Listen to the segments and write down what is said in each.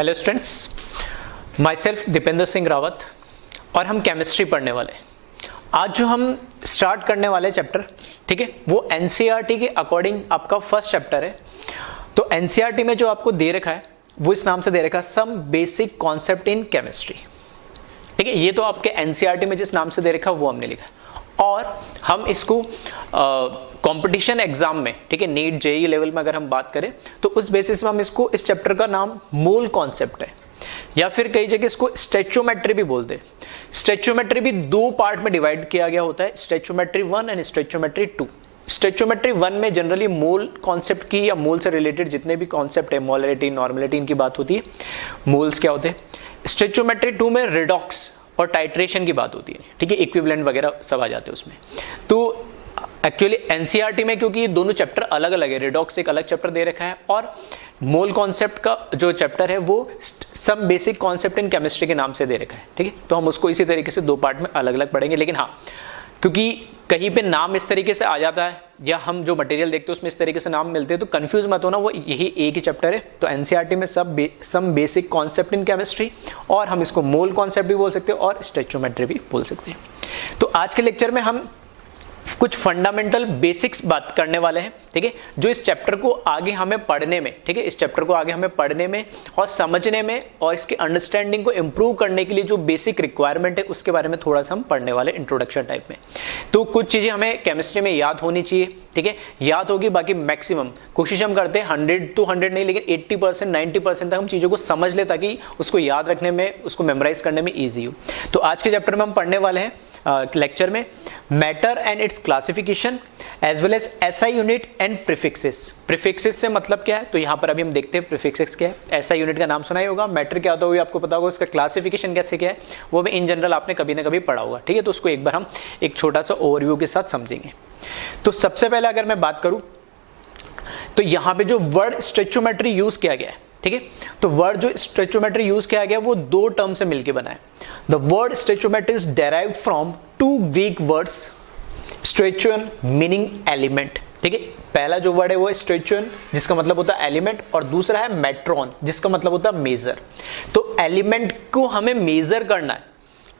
Hello students, myself Dipendra Singh Rawat और हम chemistry पढ़ने वाले हैं। आज जो हम स्टार्ट करने वाले चैप्टर, ठीक है, वो एनसीईआरटी के अकॉर्डिंग आपका फर्स्ट चैप्टर है। तो एनसीईआरटी में जो आपको दे रखा है वो इस नाम से दे रखा है, some basic concept in chemistry. ठीक है, ये तो आपके एनसीईआरटी में जिस नाम से दे रखा है वो हमने लिखा है। और हम इसको कंपटीशन एग्जाम में, ठीक है, नीट जेईई लेवल में अगर हम बात करें तो उस बेसिस में हम इसको, इस चैप्टर का नाम मोल कॉन्सेप्ट है, या फिर कई जगह इसको स्टैचोमेट्री भी बोलते हैं। स्टैचोमेट्री भी दो पार्ट में डिवाइड किया गया होता है, स्टैचोमेट्री 1 एंड स्टैचोमेट्री 2। स्टैचोमेट्री 1 में जनरली मोल कॉन्सेप्ट की या मोल से रिलेटेड जितने भी कॉन्सेप्ट है, मोलैरिटी, नॉर्मेलिटी, इनकी बात होती है, मोल्स क्या होते हैं। स्टैचोमेट्री 2 में रिडॉक्स और टाइट्रेशन की बात होती है, ठीक है, इक्विवेलेंट वगैरह सब आ जाते हैं उसमें। तो एक्चुअली एनसीईआरटी में क्योंकि दोनों चैप्टर अलग अलग है, रिडॉक्स एक अलग चैप्टर दे रखा है और मोल कॉन्सेप्ट का जो चैप्टर है वो some basic concept in chemistry के नाम से दे रखा है। ठीक है, तो हम उसको इसी तरीके से दो पार्ट में अलग अलग पढ़ेंगे। लेकिन हाँ, क्योंकि कहीं पे नाम इस तरीके से आ जाता है या हम जो मटेरियल देखते हैं उसमें इस तरीके से नाम मिलते हैं, तो कंफ्यूज मत होना, वो यही एक ही चैप्टर है। तो एनसीईआरटी में some basic concept in chemistry, और हम इसको मोल कॉन्सेप्ट भी बोल सकते हैं और स्टैचोमेट्री भी बोल सकते हैं। तो आज के लेक्चर में हम कुछ फंडामेंटल बेसिक्स बात करने वाले हैं, ठीक है, जो इस चैप्टर को आगे हमें पढ़ने में, ठीक है, इस चैप्टर को आगे हमें पढ़ने में और समझने में और इसकी अंडरस्टैंडिंग को इंप्रूव करने के लिए जो बेसिक रिक्वायरमेंट है उसके बारे में थोड़ा सा हम पढ़ने वाले, इंट्रोडक्शन टाइप में। तो कुछ चीजें हमें केमिस्ट्री में याद होनी चाहिए, ठीक है, याद होगी, बाकी मैक्सिमम कोशिश हम करते हैं 100 to 100 नहीं, लेकिन 80% 90% तक हम चीजों को समझ ले, ताकि उसको याद रखने में, उसको मेमोराइज करने में ईजी हो। तो आज के चैप्टर में हम पढ़ने वाले हैं लेक्चर में matter and its classification as well as SI unit and prefixes. Prefixes से मतलब क्या है, तो यहाँ पर अभी हम देखते हैं प्रीफिक्सेस क्या है। एसआई यूनिट का नाम सुना ही होगा, मैटर क्या होता है आपको पता होगा, उसका क्लासिफिकेशन कैसे क्या है वो भी इन जनरल आपने कभी ना कभी पढ़ा होगा। ठीक है, तो उसको एक बार हम एक छोटा सा ओवरव्यू के साथ समझेंगे। तो सबसे पहले अगर मैं बात करूं तो यहाँ पे जो वर्ड स्टैचोमेट्री यूज किया गया है, ठीक है, तो वर्ड जो स्टैचोमेट्री यूज किया गया वो दो टर्म से मिलकर बना है। The word stoichiometry is derived from two Greek words, stoicheion meaning element. ठीक है, पहला जो वर्ड है वो स्टैचुअन जिसका मतलब होता है एलिमेंट, और दूसरा है मेट्रॉन जिसका मतलब होता है मेजर। तो एलिमेंट को हमें मेजर करना है,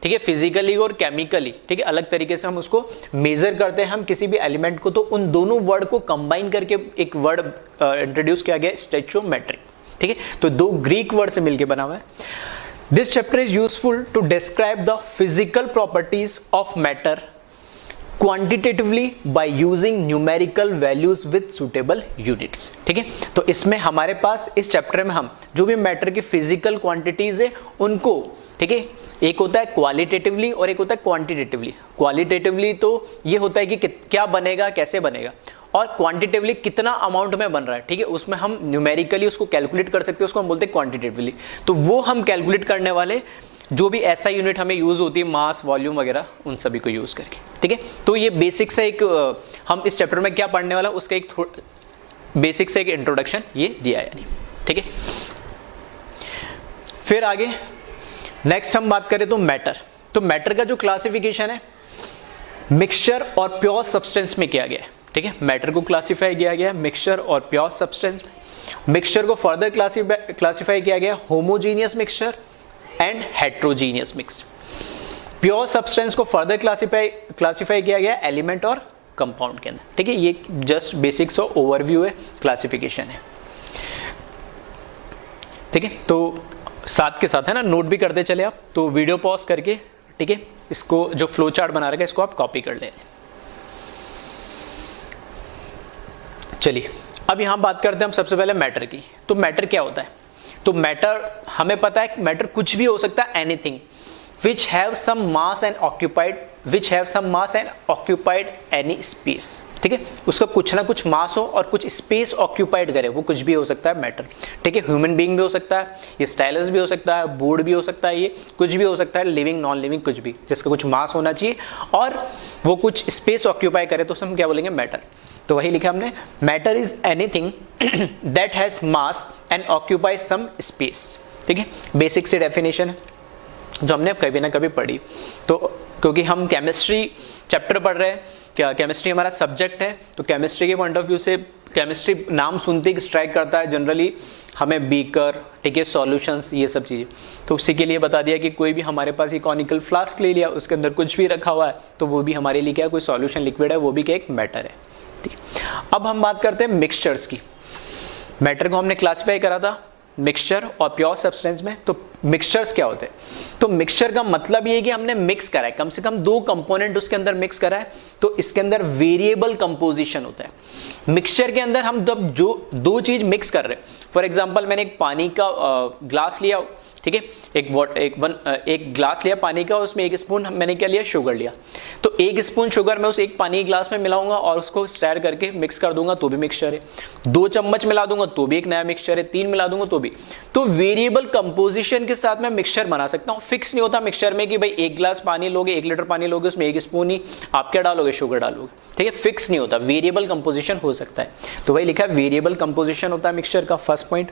ठीक है, फिजिकली और केमिकली, ठीक है, अलग तरीके से हम उसको मेजर करते हैं हम किसी भी एलिमेंट को। तो उन दोनों वर्ड को कंबाइन करके एक वर्ड इंट्रोड्यूस किया गया, स्टैचोमेट्री। ठीक है, तो दो ग्रीक वर्ड से मिलकर बना हुआ है। This chapter is useful to describe the physical properties of matter quantitatively by using numerical values with suitable units. ठीक है, तो इसमें हमारे पास इस चैप्टर में हम जो भी मैटर की फिजिकल क्वांटिटीज है उनको, ठीक है, एक होता है क्वालिटेटिवली और एक होता है क्वांटिटेटिवली। क्वालिटेटिवली तो ये होता है कि क्या बनेगा, कैसे बनेगा, और क्वांटिटेटिवली कितना अमाउंट में बन रहा है। ठीक है, उसमें हम न्यूमेरिकली उसको कैलकुलेट कर सकते हैं, उसको हम बोलते हैं क्वांटिटेटिवली। तो वो हम कैलकुलेट करने वाले जो भी ऐसा यूनिट हमें यूज होती है, मास, वॉल्यूम वगैरह, उन सभी को यूज करके। ठीक है, तो ये बेसिक से एक हम इस चैप्टर में क्या पढ़ने वाला उसका एक बेसिक से एक इंट्रोडक्शन ये दिया है यानी। ठीक है, फिर आगे नेक्स्ट हम बात करें तो मैटर। तो मैटर का जो क्लासिफिकेशन है मिक्सचर और प्योर सब्सटेंस में किया गया है। ठीक है, मैटर को क्लासिफाई किया गया मिक्सचर और प्योर सब्सटेंस। मिक्सचर को फर्दर क्लासिफाई किया गया homogeneous mixture and heterogeneous mix. Pure substance को फर्दर क्लासिफाई किया गया एलिमेंट और कंपाउंड के अंदर। ठीक है, ये जस्ट बेसिक्स और ओवरव्यू है, क्लासिफिकेशन है। ठीक है, तो साथ के साथ है ना, नोट भी करते चले आप, तो वीडियो पॉज करके, ठीक है, इसको जो फ्लो चार्ट बना रखा है इसको आप कॉपी कर लें। चलिए अब यहां बात करते हैं हम सबसे पहले मैटर की। तो मैटर क्या होता है, तो मैटर हमें पता है मैटर कुछ भी हो सकता है, anything which have some mass and occupied any space. ठीक है, उसका कुछ ना कुछ मास हो और कुछ स्पेस ऑक्यूपाइड करे, वो कुछ भी हो सकता है मैटर। ठीक है, ह्यूमन बीइंग भी हो सकता है, ये स्टाइलस भी हो सकता है, बोर्ड भी हो सकता है, ये कुछ भी हो सकता है, लिविंग नॉन लिविंग कुछ भी, जिसका कुछ मास होना चाहिए और वो कुछ स्पेस ऑक्यूपाई करे, तो हम क्या बोलेंगे, मैटर। तो वही लिखा हमने, matter is anything that has mass and occupy some space. ठीक है, बेसिक से डेफिनेशन है जो हमने कभी ना कभी पढ़ी। तो क्योंकि हम केमिस्ट्री चैप्टर पढ़ रहे हैं, क्या केमिस्ट्री हमारा सब्जेक्ट है, तो केमिस्ट्री के पॉइंट ऑफ व्यू से केमिस्ट्री नाम सुनते ही स्ट्राइक करता है जनरली हमें बीकर, ठीक है, सॉल्यूशंस, ये सब चीज़ें। तो उसी के लिए बता दिया कि कोई भी हमारे पास इकोनिकल फ्लास्क ले लिया, उसके अंदर कुछ भी रखा हुआ है तो वो भी हमारे लिए क्या है, कोई सॉल्यूशन लिक्विड है, वो भी क्या एक मैटर है। ठीक, अब हम बात करते हैं मिक्सचर्स की। मैटर को हमने क्लासीफाई करा था मिक्सचर और प्योर सब्सटेंस में। तो मिक्सचर्स क्या होते हैं? तो मिक्सचर का मतलब ये है कि हमने मिक्स करा है, कम से कम 2 कंपोनेंट उसके अंदर मिक्स करा है, तो इसके अंदर वेरिएबल कंपोजिशन होता है। मिक्सचर के अंदर हम जब जो 2 चीज मिक्स कर रहे हैं, फॉर एग्जांपल मैंने एक पानी का ग्लास लिया, ठीक है, एक ग्लास लिया पानी का, उसमें 1 स्पून मैंने क्या लिया, शुगर लिया। तो 1 स्पून शुगर मैं उस एक पानी ग्लास में मिलाऊंगा और उसको स्टर करके मिक्स कर दूंगा तो भी मिक्सचर है। 2 चम्मच मिला दूंगा तो भी एक नया मिक्सचर है, 3 मिला दूंगा तो भी। तो वेरिएबल कंपोजिशन के साथ मैं मिक्सचर बना सकता हूँ। फिक्स नहीं होता मिक्सचर में कि भाई 1 गिलास पानी लोगे, 1 लीटर पानी लोगे, उसमें 1 स्पून ही आप क्या डालोगे, शुगर डालोगे, ठीक है, फिक्स नहीं होता, वेरिएबल कंपोजिशन हो सकता है। तो वही लिखा है वेरिएबल कंपोजिशन होता है मिक्सचर का, फर्स्ट पॉइंट।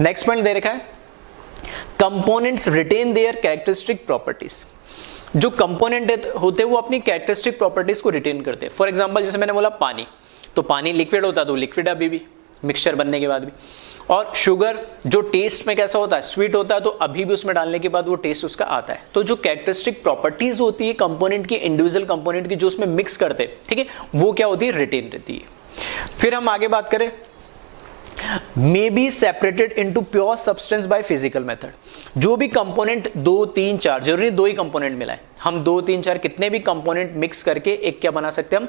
नेक्स्ट पॉइंट दे रखा है components retain their characteristic properties. जो कंपोनेंट होते हैं वो अपनी कैरेक्टरिस्टिक प्रॉपर्टीज को रिटेन करते हैं। फॉर एग्जांपल जैसे मैंने बोला पानी, तो पानी लिक्विड होता है तो लिक्विड अभी भी मिक्सचर बनने के बाद भी। और शुगर जो टेस्ट में कैसा होता है, स्वीट होता है, तो अभी भी उसमें डालने के बाद वो टेस्ट उसका आता है। तो जो कैरेक्टरिस्टिक प्रॉपर्टीज होती है कंपोनेंट की, इंडिविजुअल कंपोनेंट की, जो उसमें मिक्स करते हैं, ठीक है, वो क्या होती है, रिटेन रहती है। फिर हम आगे बात करें, may be separated into pure substance by physical method। जो भी कंपोनेंट 2, 3, 4, जरूरी 2 ही कंपोनेंट मिला है, हम 2, 3, 4 कितने भी कंपोनेंट मिक्स करके एक क्या बना सकते हैं, हम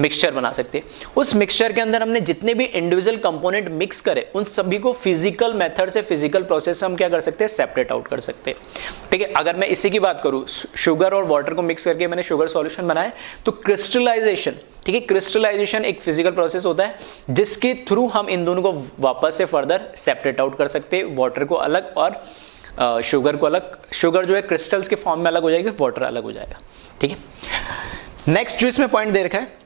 मिक्सचर बना सकते हैं। उस मिक्सचर के अंदर हमने जितने भी इंडिविजुअल कंपोनेंट मिक्स करे उन सभी को फिजिकल मेथड से, फिजिकल प्रोसेस से हम क्या कर सकते हैं, सेपरेट आउट कर सकते हैं। ठीक है, अगर मैं इसी की बात करूं, शुगर और वाटर को मिक्स करके मैंने शुगर सॉल्यूशन बनाया, तो क्रिस्टलाइजेशन, ठीक है, क्रिस्टलाइजेशन एक फिजिकल प्रोसेस होता है जिसके थ्रू हम इन दोनों को वापस से फर्दर सेपरेट आउट कर सकते हैं, वाटर को अलग और शुगर को अलग। शुगर जो है क्रिस्टल्स के फॉर्म में अलग हो जाएगी, वाटर अलग हो जाएगा। ठीक है, नेक्स्ट जो इसमें पॉइंट दे रखा है,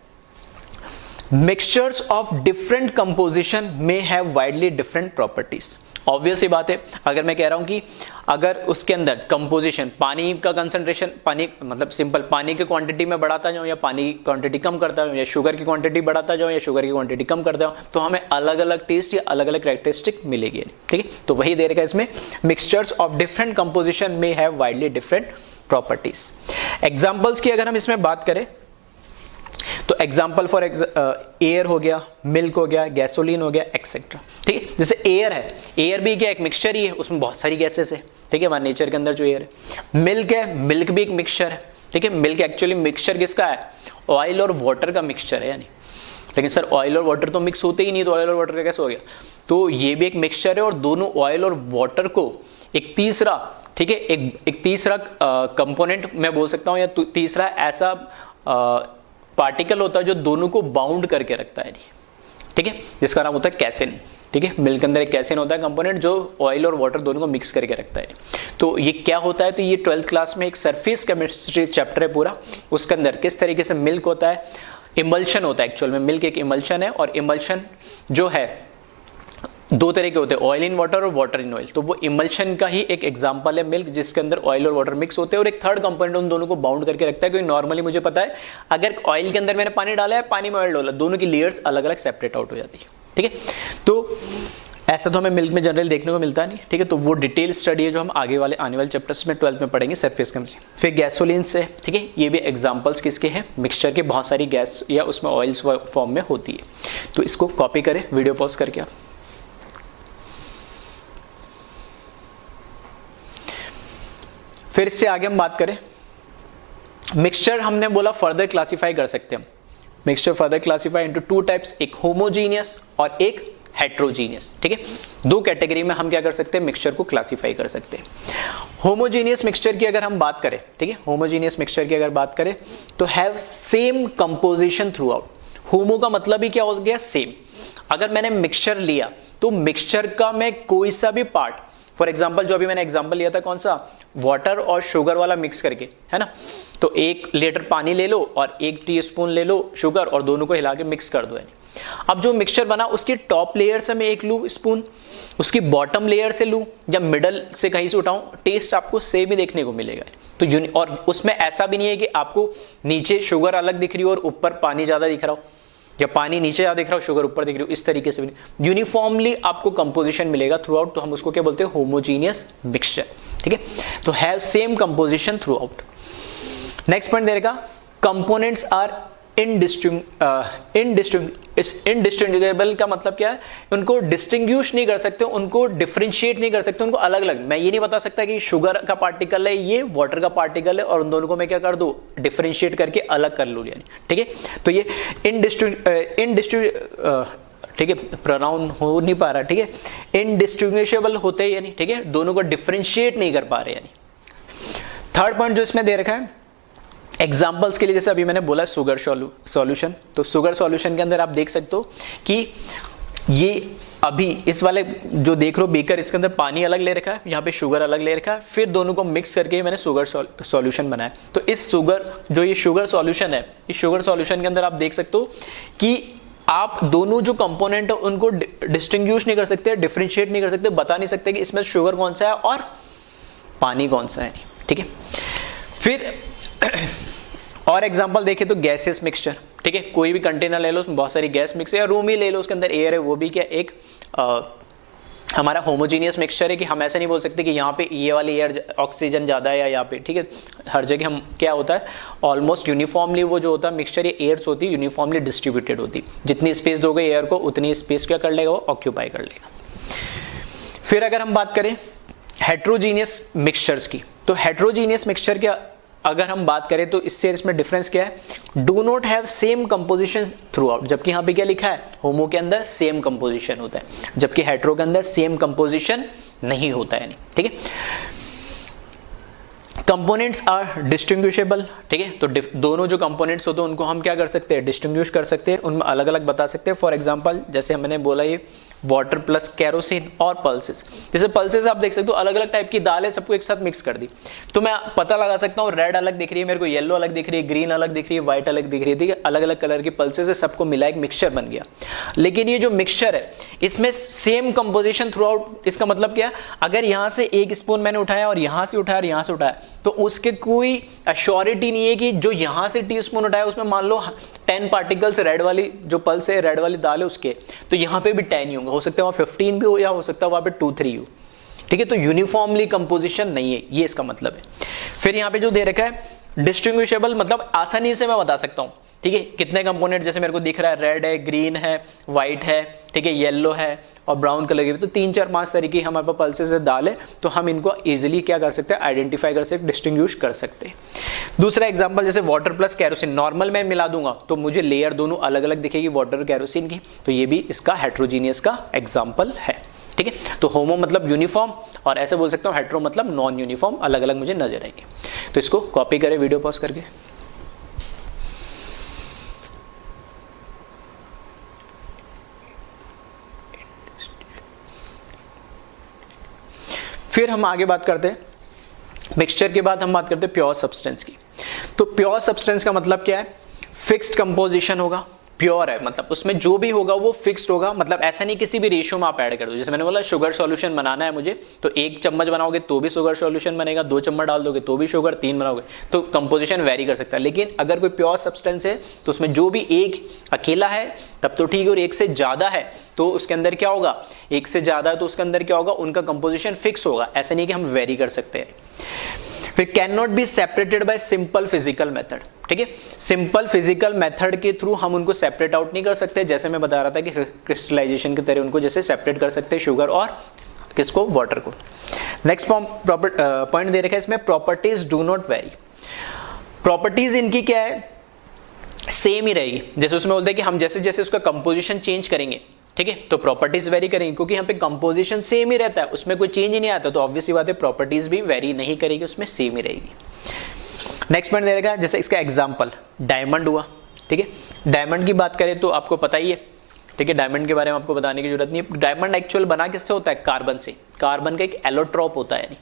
मिक्सचर्स ऑफ डिफरेंट कंपोजिशन में have widely different properties. Obvious ही बात है, अगर मैं कह रहा हूं कि अगर उसके अंदर कंपोजिशन, पानी का कंसंट्रेशन, पानी मतलब सिंपल पानी की क्वांटिटी में बढ़ाता जाऊं या पानी की क्वांटिटी कम करता जाऊं, या शुगर की क्वांटिटी बढ़ाता जाऊं या शुगर की क्वांटिटी कम करता जाऊं, तो हमें अलग अलग टेस्ट या अलग अलग कैरेक्टरिस्टिक मिलेगी। ठीक है, तो वही दे रखा है इसमें, मिक्सचर्स ऑफ डिफरेंट कंपोजिशन में have widely different properties. Examples की अगर हम इसमें बात करें तो एग्जाम्पल फॉर एयर हो गया, मिल्क हो गया, गैसोलीन हो गया, एक्सेट्रा। ठीक है, जैसे एयर है, एयर भी क्या एक मिक्सचर ही है, उसमें बहुत सारी गैसेस है। ठीक है, हमारे नेचर के अंदर जो एयर है। मिल्क है, मिल्क भी एक मिक्सचर है। ठीक है, मिल्क एक्चुअली मिक्सचर किसका है, ऑयल और वाटर का मिक्सचर है यानी। लेकिन सर ऑयल और वाटर तो मिक्स होते ही नहीं, तो ऑयल और वाटर का कैसे हो गया, तो ये भी एक मिक्सचर है। और दोनों ऑयल और वाटर को एक तीसरा, ठीक है, एक तीसरा कंपोनेंट मैं बोल सकता हूँ, या तीसरा ऐसा पार्टिकल होता है जो दोनों को बाउंड करके रखता है। ठीक है, जिसका नाम होता है कैसिन। ठीक है, मिल्क के अंदर एक कैसिन होता है कंपोनेंट जो ऑयल और वाटर दोनों को मिक्स करके रखता है। तो ये क्या होता है, तो ये 12th क्लास में एक सरफेस केमिस्ट्री चैप्टर है पूरा, उसके अंदर किस तरीके से मिल्क होता है, इमल्शन होता है। एक्चुअल में मिल्क एक इमल्शन है, और इमल्शन जो है 2 तरह के होते हैं, ऑयल इन वाटर और वाटर इन ऑयल। तो वो इमल्शन का ही एक एग्जांपल है मिल्क, जिसके अंदर ऑयल और वाटर मिक्स होते हैं, और एक थर्ड कंपोनेंट उन दोनों को बाउंड करके रखता है। क्योंकि नॉर्मली मुझे पता है, अगर ऑयल के अंदर मैंने पानी डाला है, पानी में ऑयल डाला, दोनों की लेयर्स अलग अलग सेपरेट आउट हो जाती है। ठीक है, तो ऐसा तो हमें मिल्क में जनरली देखने को मिलता नहीं। ठीक है, तो वो डिटेल स्टडी है जो हम आगे वाले आने वाले चैप्टर्स में 12th में पढ़ेंगे, सरफेस केमिस्ट्री। फिर गैसोलीन से, ठीक है, ये भी एग्जांपल्स किसके हैं, मिक्सचर के, बहुत सारी गैस या उसमें ऑयल्स फॉर्म में होती है। तो इसको कॉपी करें वीडियो पॉज करके आप। फिर इससे आगे हम बात करें, मिक्सचर हमने बोला फर्दर क्लासिफाई कर सकते हैं। Mixture further classify into 2 types, एक होमोजीनियस और एक हेट्रोजीनियस। ठीक है, 2 कैटेगरी में हम क्या कर सकते हैं, मिक्सचर को क्लासिफाई कर सकते हैं। होमोजीनियस मिक्सचर की अगर हम बात करें, ठीक है, होमोजीनियस मिक्सचर की अगर बात करें तो have same composition throughout. Homo का मतलब ही क्या हो गया, सेम। अगर मैंने मिक्सचर लिया तो मिक्सचर का मैं कोई सा भी पार्ट, फॉर एग्जाम्पल जो अभी मैंने एग्जाम्पल लिया था कौन सा, वाटर और शुगर वाला मिक्स करके, है ना, तो 1 लीटर पानी ले लो और 1 टीस्पून ले लो शुगर, और दोनों को हिला के मिक्स कर दो। अब जो मिक्सचर बना उसकी टॉप लेयर से मैं 1 लूँ स्पून, उसकी बॉटम लेयर से लूँ या मिडल से कहीं से उठाऊं, टेस्ट आपको सेम ही देखने को मिलेगा। तो और उसमें ऐसा भी नहीं है कि आपको नीचे शुगर अलग दिख रही हो और ऊपर पानी ज्यादा दिख रहा हो। या पानी नीचे ज़्यादा दिख रहा हो, शुगर ऊपर दिख रही हो, इस तरीके से भी यूनिफॉर्मली आपको कंपोजिशन मिलेगा थ्रू आउट, तो हम उसको क्या बोलते हैं, होमोजीनियस मिक्सचर। ठीक है, तो have same composition through out. Next point देगा, कंपोनेंट्स आर इनडिस्टिंग्विशेबल का मतलब क्या है, उनको डिस्टिंग्विश नहीं कर सकते, उनको डिफरेंशिएट नहीं कर सकते, उनको अलग अलग, मैं ये नहीं बता सकता कि शुगर का पार्टिकल है, ये वाटर का पार्टिकल है, और उन दोनों को मैं क्या कर दूं, डिफरेंशिएट करके अलग कर लूं, यानी ठीक है। तो ये ठीक है, प्रोनाउन हो नहीं पा रहा, ठीक है, इनडिस्टिंग्विशेबल होते हैं यानी, ठीक है, दोनों को डिफरेंशिएट नहीं कर पा रहे यानी। थर्ड पॉइंट जो इसमें दे रखा है एग्जाम्पल्स के लिए, जैसे अभी मैंने बोला शुगर सॉल्यूशन, तो शुगर सॉल्यूशन के अंदर आप देख सकते हो कि ये अभी इस वाले जो देख रहे हो बेकर, इसके अंदर पानी अलग ले रखा है, यहाँ पे शुगर अलग ले रखा है, फिर दोनों को मिक्स करके मैंने शुगर सॉल्यूशन बनाया। तो इस शुगर जो ये शुगर सॉल्यूशन है, इस शुगर सॉल्यूशन के अंदर आप देख सकते हो कि आप दोनों जो कंपोनेंट है उनको डिस्टिंग्विश नहीं कर सकते, डिफरेंशिएट नहीं कर सकते, बता नहीं सकते कि इसमें शुगर कौन सा है और पानी कौन सा है, ठीक है। फिर और एग्जांपल देखें तो गैसेस मिक्सचर, ठीक है, कोई भी कंटेनर ले लो, उसमें बहुत सारी गैस मिक्स है, या रूम ही ले लो, उसके अंदर एयर है, वो भी क्या एक हमारा होमोजीनियस मिक्सचर है, कि हम ऐसा नहीं बोल सकते कि यहाँ पे ये वाली एयर ऑक्सीजन ज़्यादा है या यहाँ पे, ठीक है, हर जगह हम क्या होता है ऑलमोस्ट यूनिफॉर्मली वो जो होता है मिक्सचर, ये एयर्स होती है, यूनिफॉर्मली डिस्ट्रीब्यूटेड होती, जितनी स्पेस दोगे एयर को उतनी स्पेस क्या कर लेगा, वो ऑक्यूपाई कर लेगा। फिर अगर हम बात करें हेट्रोजीनियस मिक्सचर्स की, तो हेट्रोजीनियस मिक्सचर क्या अगर हम बात करें तो इससे इसमें डिफरेंस क्या है, do not have same composition through out, जबकि यहाँ पे क्या लिखा है, होमो के अंदर सेम कंपोजिशन होता है, जबकि हेट्रो के अंदर सेम कंपोजिशन नहीं होता है, ठीक है। कंपोनेंट्स आर डिस्टिंग्विशेबल, ठीक है, तो दोनों जो कंपोनेंट्स होते हैं उनको हम क्या कर सकते हैं, डिस्टिंग्विश कर सकते हैं, उनमें अलग अलग बता सकते हैं। फॉर एग्जांपल जैसे मैंने बोला ये वाटर प्लस केरोसिन और पल्सेस, जैसे पल्सेस आप देख सकते हो अलग अलग टाइप की दाल है, सबको एक साथ मिक्स कर दी, तो मैं पता लगा सकता हूँ रेड अलग दिख रही है मेरे को, येलो अलग दिख रही है, ग्रीन अलग दिख रही है, व्हाइट अलग दिख रही है, ठीक है, अलग अलग कलर की पल्सेस है, सबको मिला एक मिक्सचर बन गया। लेकिन ये जो मिक्सचर है इसमें सेम कंपोजिशन थ्रू आउट, इसका मतलब क्या है, अगर यहाँ से एक स्पून मैंने उठाया और यहाँ से उठाया और यहाँ से उठाया, तो उसके कोई अश्योरिटी नहीं है कि जो यहाँ से टी स्पून उठाया उसमें मान लो 10 पार्टिकल्स रेड वाली जो पल्स है, रेड वाली दाल है उसके, तो यहाँ पे भी 10 ही होंगे, हो सकता है वहाँ 15 भी हो या हो सकता है वहाँ पे 2-3 हो, ठीक है, तो यूनिफॉर्मली कंपोजिशन नहीं है, ये इसका मतलब है। फिर यहाँ पे जो दे रखा है डिस्टिंग्विशेबल, मतलब आसानी से मैं बता सकता हूँ, ठीक है, कितने कंपोनेंट जैसे मेरे को दिख रहा है, रेड है, ग्रीन है, व्हाइट है, ठीक है, येलो है और ब्राउन कलर की, तो 3-4-5 तरीके हमारे पास पल्सेस से दाल है, तो हम इनको इजीली क्या कर सकते हैं, आइडेंटिफाई कर सकते, डिस्टिंग्विश कर सकते हैं। दूसरा एग्जांपल जैसे वाटर प्लस केरोसिन, नॉर्मल में मिला दूंगा तो मुझे लेयर दोनों अलग अलग दिखेगी वाटर और केरोसिन की, तो ये भी इसका हेट्रोजीनियस का एग्जाम्पल है, ठीक है। तो होमो मतलब यूनिफॉर्म और ऐसे बोल सकता हूँ हेट्रो मतलब नॉन यूनिफॉर्म, अलग अलग मुझे नजर आएंगे। तो इसको कॉपी करें वीडियो पॉज करके। फिर हम आगे बात करते हैं मिक्सचर के बाद हम बात करते हैं प्योर सब्सटेंस की। तो प्योर सब्सटेंस का मतलब क्या है, फिक्स्ड कंपोजिशन होगा, प्योर है मतलब उसमें जो भी होगा वो फिक्स्ड होगा, मतलब ऐसा नहीं किसी भी रेशियो में आप ऐड कर दो। जैसे मैंने बोला शुगर सॉल्यूशन बनाना है मुझे, तो 1 चम्मच बनाओगे तो भी शुगर सॉल्यूशन बनेगा, 2 चम्मच डाल दोगे तो भी शुगर, 3 बनाओगे तो कंपोजिशन वेरी कर सकता है। लेकिन अगर कोई प्योर सब्सटेंस है तो उसमें जो भी एक अकेला है तब तो ठीक है, और एक से ज्यादा है तो उसके अंदर क्या होगा, एक से ज्यादा है तो उसके अंदर क्या होगा, उनका कंपोजिशन फिक्स होगा, ऐसा नहीं कि हम वेरी कर सकते हैं। फिर can not be separated by simple physical method, ठीक है, सिंपल फिजिकल मेथड के थ्रू हम उनको सेपरेट आउट नहीं कर सकते, जैसे मैं बता रहा था कि क्रिस्टलाइजेशन की तरह उनको जैसे सेपरेट कर सकते हैं शुगर और किसको, वाटर को। नेक्स्ट पॉइंट दे रखा है इसमें, properties do not very, properties इनकी क्या है, सेम ही रहेगी। जैसे उसमें बोलते हैं कि हम जैसे जैसे उसका कंपोजिशन चेंज करेंगे, ठीक है, तो प्रॉपर्टीज वेरी करेंगी, क्योंकि यहाँ पे कंपोजिशन सेम ही रहता है, उसमें कोई चेंज ही नहीं आता, तो ऑब्वियस बात है प्रॉपर्टीज भी वेरी नहीं करेगी, उसमें सेम ही रहेगी। नेक्स्ट पॉइंट देगा, जैसे इसका एग्जांपल डायमंड हुआ, ठीक है, डायमंड की बात करें तो आपको पता ही है, ठीक है, डायमंड के बारे में आपको बताने की जरूरत नहीं है। डायमंड एक्चुअल बना किससे होता है, कार्बन से, कार्बन का एक एलोट्रोप होता है, यानी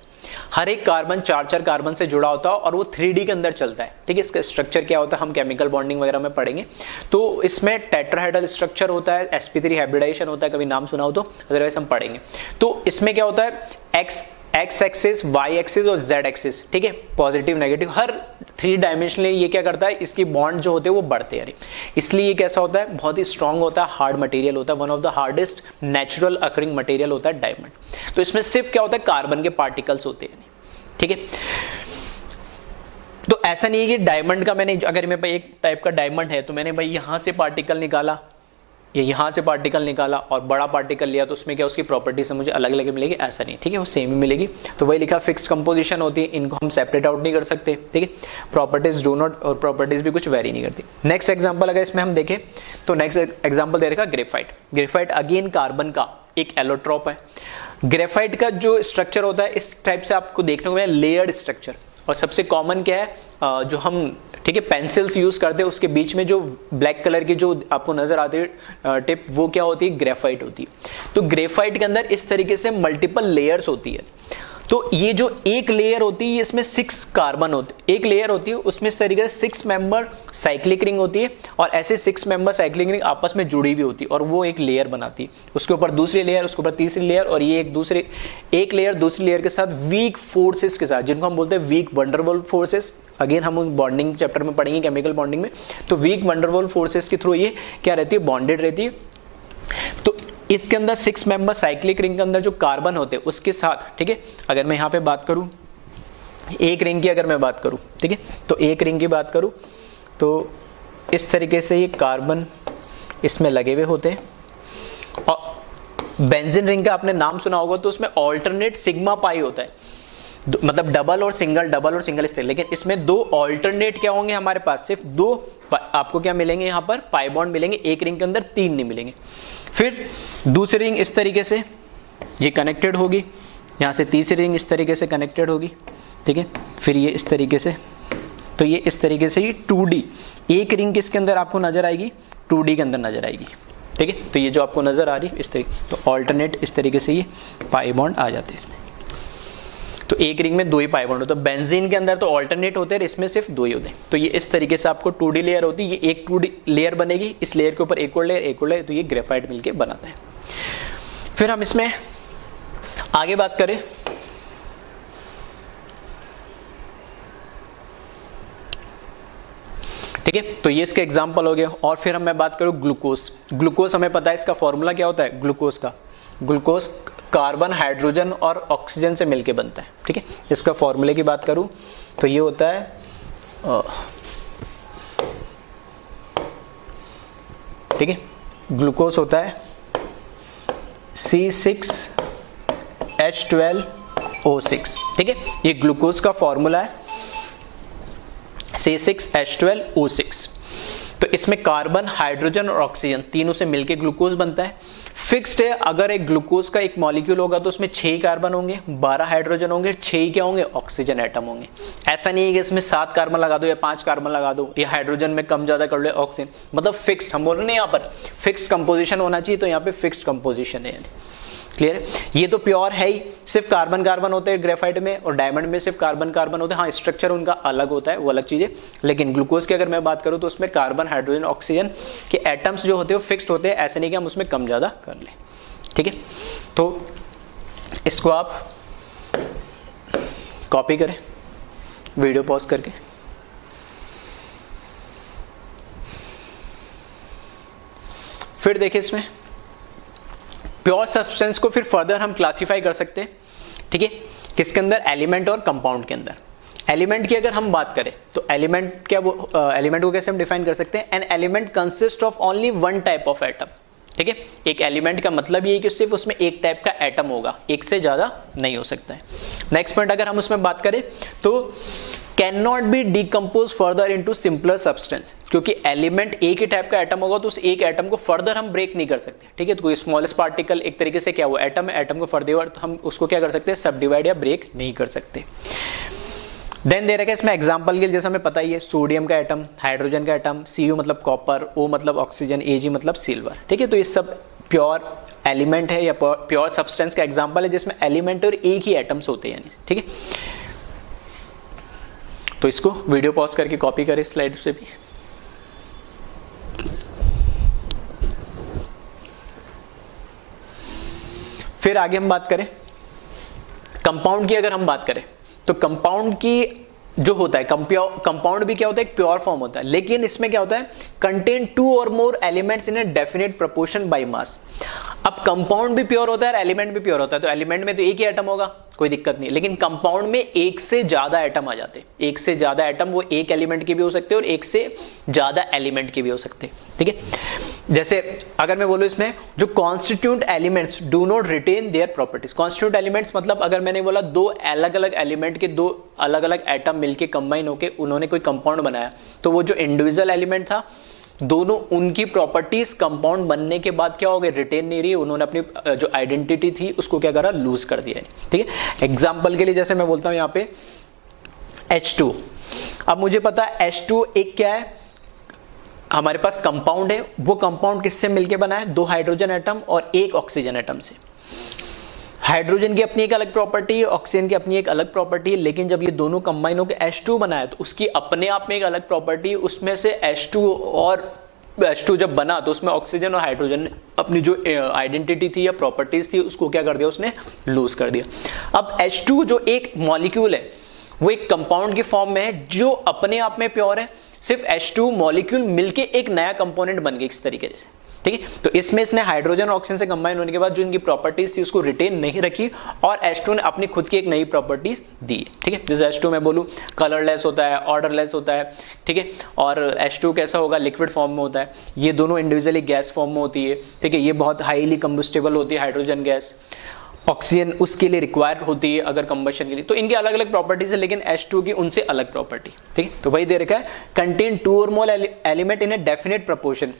हर एक कार्बन 4-4 कार्बन से जुड़ा होता है और वो 3D के अंदर चलता है, ठीक है। इसका स्ट्रक्चर क्या होता है हम केमिकल बॉन्डिंग वगैरह में पढ़ेंगे, तो इसमें टेट्राहेड्रल स्ट्रक्चर होता है, sp3 हाइब्रिडाइजेशन होता है, कभी नाम सुना हो तो, अदरवाइज हम पढ़ेंगे। तो इसमें क्या होता है, एक्स एक्सिस, वाई एक्सिस और जेड एक्सिस, ठीक है, पॉजिटिव नेगेटिव, हर 3 डायमेंशनली ये क्या करता है, इसकी बॉन्ड जो होते हैं वो बढ़ते हैं, इसलिए ये कैसा होता है, बहुत ही स्ट्रांग होता है, हार्ड मटेरियल होता है, one of the hardest natural occurring material होता है डायमंड। तो इसमें सिर्फ क्या होता है, कार्बन के पार्टिकल्स होते हैं, ठीक है। तो ऐसा नहीं है कि डायमंड का मैंने, अगर मेरे पास एक टाइप का डायमंड है तो मैंने भाई यहां से पार्टिकल निकाला, ये यहाँ से पार्टिकल निकाला और बड़ा पार्टिकल लिया, तो उसमें क्या उसकी प्रॉपर्टी से मुझे अलग अलग मिलेगी, ऐसा नहीं, ठीक है, वो सेम ही मिलेगी। तो वही लिखा फिक्स्ड कंपोजिशन होती है, इनको हम सेपरेट आउट नहीं कर सकते, ठीक है। प्रॉपर्टीज डू नॉट, और प्रॉपर्टीज भी कुछ वेरी नहीं करती। नेक्स्ट एग्जांपल अगर इसमें हम देखें तो नेक्स्ट एग्जांपल दे रखा ग्रेफाइट। ग्रेफाइट अगेन कार्बन का एक एलोट्रोप है। ग्रेफाइट का जो स्ट्रक्चर होता है इस टाइप से आपको देखने को मिलेगा, लेयर्ड स्ट्रक्चर, और सबसे कॉमन क्या है, जो हम, ठीक है, पेंसिल्स यूज करते हैं, उसके बीच में जो ब्लैक कलर की जो आपको नजर आती है टिप, वो क्या होती है, ग्रेफाइट होती है। तो ग्रेफाइट के अंदर इस तरीके से मल्टीपल लेयर्स होती है। तो ये जो एक लेयर होती है इसमें 6 कार्बन होते, एक लेयर होती है उसमें इस तरीके से 6 मेंबर साइक्लिक रिंग होती है, और ऐसे 6 मेंबर साइक्लिक रिंग आपस में जुड़ी हुई होती है, और वो एक लेयर बनाती है, उसके ऊपर दूसरी लेयर, उसके ऊपर तीसरी लेयर, और ये एक लेयर दूसरी लेयर के साथ वीक फोर्सेस के साथ, जिनको हम बोलते हैं वीक वंडरवॉल फोर्सेस, अगेन हम बॉन्डिंग चैप्टर में पढ़ेंगे, केमिकल बॉन्डिंग में, तो वीक वंडरवॉल फोर्सेस के थ्रू ये क्या रहती है, बॉन्डेड रहती है। तो इसके अंदर 6 मेंबर साइक्लिक रिंग के अंदर जो कार्बन होते हैं उसके साथ, ठीक है, अगर मैं यहाँ पे बात करूं एक रिंग की, अगर मैं बात करूं, ठीक है, तो एक रिंग की बात करूं तो इस तरीके से ये कार्बन इसमें लगे हुए होते हैं। और बेंजीन रिंग का आपने नाम सुना होगा, तो उसमें ऑल्टरनेट सिग्मा पाई होता है, मतलब डबल और सिंगल इस तरह, लेकिन इसमें 2 ऑल्टरनेट क्या होंगे हमारे पास, सिर्फ 2 आपको क्या मिलेंगे, यहाँ पर पाई बॉन्ड मिलेंगे, एक रिंग के अंदर 3 नहीं मिलेंगे। फिर दूसरी रिंग इस तरीके से ये कनेक्टेड होगी, यहाँ से तीसरी रिंग इस तरीके से कनेक्टेड होगी, ठीक है, फिर ये इस तरीके से, तो ये इस तरीके से ये 2D, एक रिंग किसके अंदर आपको नजर आएगी, 2D के अंदर नजर आएगी, ठीक है। तो ये जो आपको नजर आ रही है इस तरीके, तो ऑल्टरनेट इस तरीके से ये पाई बॉन्ड आ जाते हैं इसमें। तो एक रिंग में 2 ही पाई बॉन्ड होते हैं, बेंजीन के अंदर तो ऑल्टरनेट होते हैं, इसमें सिर्फ 2 ही होते हैं। तो ये इस तरीके से आपको 2D लेयर होती है, ये एक 2D लेयर बनेगी, इस लेयर के ऊपर एक और लेयर, तो ये ग्रेफाइट मिलके बनाता है। फिर हम इसमें आगे बात करें, ठीक है, तो ये इसके एग्जाम्पल हो गया। और फिर मैं बात करूं ग्लूकोज। ग्लूकोज हमें पता है इसका फॉर्मूला क्या होता है, ग्लूकोज का, ग्लूकोज कार्बन, हाइड्रोजन और ऑक्सीजन से मिलके बनता है, ठीक है। इसका फॉर्मूले की बात करूं तो ये होता है ठीक है, ग्लूकोज होता है C6H12O6, ठीक है, ये ग्लूकोज का फॉर्मूला है C6H12O6। तो इसमें कार्बन, हाइड्रोजन और ऑक्सीजन तीनों से मिलके ग्लूकोज बनता है। फिक्स्ड है, अगर एक ग्लूकोज का एक मॉलिक्यूल होगा तो उसमें 6 कार्बन होंगे, 12 हाइड्रोजन होंगे, 6 ही क्या होंगे, ऑक्सीजन एटम होंगे। ऐसा नहीं है कि इसमें 7 कार्बन लगा दो या 5 कार्बन लगा दो, या हाइड्रोजन में कम ज्यादा कर लो ऑक्सीजन, मतलब फिक्स्ड, हम बोल रहे हैं यहाँ पर फिक्स्ड कंपोजिशन होना चाहिए, तो यहाँ पे फिक्स्ड कंपोजिशन है। क्लियर है, ये तो प्योर है ही, सिर्फ कार्बन कार्बन होते हैं ग्रेफाइट में, और डायमंड में सिर्फ कार्बन कार्बन होते हैं। हाँ, स्ट्रक्चर उनका अलग होता है, वो अलग चीज है। लेकिन ग्लूकोज की अगर मैं बात करूं तो उसमें कार्बन, हाइड्रोजन, ऑक्सीजन के एटम्स जो होते हैं वो फिक्स्ड होते हैं, ऐसे नहीं कि हम उसमें कम ज्यादा कर लें, ठीक है। तो इसको आप कॉपी करें वीडियो पॉज करके। फिर देखिए इसमें प्योर सब्सटेंस को फिर फर्दर हम क्लासिफाई कर सकते हैं, ठीक है, किसके अंदर, एलिमेंट और कंपाउंड के अंदर। एलिमेंट की अगर हम बात करें तो एलिमेंट क्या, वो एलिमेंट को कैसे हम डिफाइन कर सकते हैं, an element consist of only one type of atom, ठीक है। एक एलिमेंट का मतलब ये है कि सिर्फ उसमें एक टाइप का एटम होगा, एक से ज्यादा नहीं हो सकता है। नेक्स्ट पॉइंट अगर हम उसमें बात करें तो can not be decompose further into simpler substance, क्योंकि एलिमेंट एक ही टाइप का एटम होगा तो उस एक एटम को फर्दर हम ब्रेक नहीं कर सकते, ठीक है। तो कोई स्मॉलेस्ट पार्टिकल एक तरीके से क्या, वो एटम है, एटम को फर्दर तो हम उसको क्या कर सकते हैं, सब डिवाइड या ब्रेक नहीं कर सकते। देन दे रखा है इसमें एग्जांपल के लिए, जैसा हमें पता ही है, सोडियम का एटम, हाइड्रोजन का एटम, Cu मतलब कॉपर, O मतलब ऑक्सीजन, Ag मतलब सिल्वर, ठीक है। तो ये सब प्योर एलिमेंट है या प्योर सब्सटेंस का एग्जांपल है जिसमें एलिमेंट और एक ही एटम्स होते हैं, ठीक है। तो इसको वीडियो पॉज करके कॉपी करें स्लाइड से भी। फिर आगे हम बात करें कंपाउंड की अगर हम बात करें तो कंपाउंड की जो होता है कंपाउंड भी क्या होता है, एक प्योर फॉर्म होता है, लेकिन इसमें क्या होता है, कंटेन 2 और more elements in a definite proportion by mass. अब कंपाउंड भी प्योर होता है और एलिमेंट भी प्योर होता है, तो एलिमेंट में तो एक ही एटम होगा, कोई दिक्कत नहीं, लेकिन कंपाउंड में एक से ज्यादा एटम आ जाते हैं, एक से ज्यादा एटम, वो एक एलिमेंट के भी हो सकते हैं और एक से ज्यादा एलिमेंट के भी हो सकते हैं, ठीक है। जैसे अगर मैं बोलूं इसमें जो constituent elements do not retain their properties, constituent elements मतलब अगर मैंने बोला दो अलग अलग एलिमेंट के दो अलग अलग एटम मिलके कंबाइन होके उन्होंने कोई कंपाउंड बनाया, तो वो जो इंडिविजुअल एलिमेंट था दोनों उनकी प्रॉपर्टीज कंपाउंड बनने के बाद क्या हो गए, रिटेन नहीं रही, उन्होंने अपनी जो आइडेंटिटी थी उसको क्या करा, लूज कर दिया, ठीक है। एग्जांपल के लिए जैसे मैं बोलता हूं यहाँ पे H2, अब मुझे पता है H2 एक क्या है, हमारे पास कंपाउंड है, वो कंपाउंड किससे मिलके बना है, 2 हाइड्रोजन एटम और 1 ऑक्सीजन एटम से। हाइड्रोजन की अपनी एक अलग प्रॉपर्टी है, ऑक्सीजन की अपनी एक अलग प्रॉपर्टी है, लेकिन जब ये दोनों कंबाइन होकर H2 बनाया तो उसकी अपने आप में एक अलग प्रॉपर्टी है, उसमें से H2 और H2 जब बना तो उसमें ऑक्सीजन और हाइड्रोजन ने अपनी जो आइडेंटिटी थी या प्रॉपर्टीज थी उसको क्या कर दिया, उसने लूज कर दिया। अब H2 जो एक मॉलिक्यूल है वो एक कंपाउंड की फॉर्म में है जो अपने आप में प्योर है, सिर्फ H2 मॉलिक्यूल मिलके एक नया कंपोनेंट बन गया इस तरीके से, ठीक है। तो इसमें इसने हाइड्रोजन और ऑक्सीजन से कंबाइन होने के बाद जो इनकी प्रॉपर्टीज थी उसको रिटेन नहीं रखी और H2 ने अपनी खुद की एक नई प्रॉपर्टीज दी है, ठीक है। जैसे H2 मैं बोलूं कलरलेस होता है, ऑर्डरलेस होता है, ठीक है, और H2 कैसा होगा, लिक्विड फॉर्म में होता है, ये दोनों इंडिविजुअली गैस फॉर्म में होती है, ठीक है, ये बहुत हाईली कंबस्टेबल होती है हाइड्रोजन गैस, ऑक्सीजन उसके लिए रिक्वायर्ड होती है अगर कंबशन के लिए, तो इनकी अलग अलग प्रॉपर्टीज है, लेकिन H2 की उनसे अलग प्रॉपर्टी, ठीक है। तो वही दे रखा है, कंटेन 2 और मोर element in a definite proportion.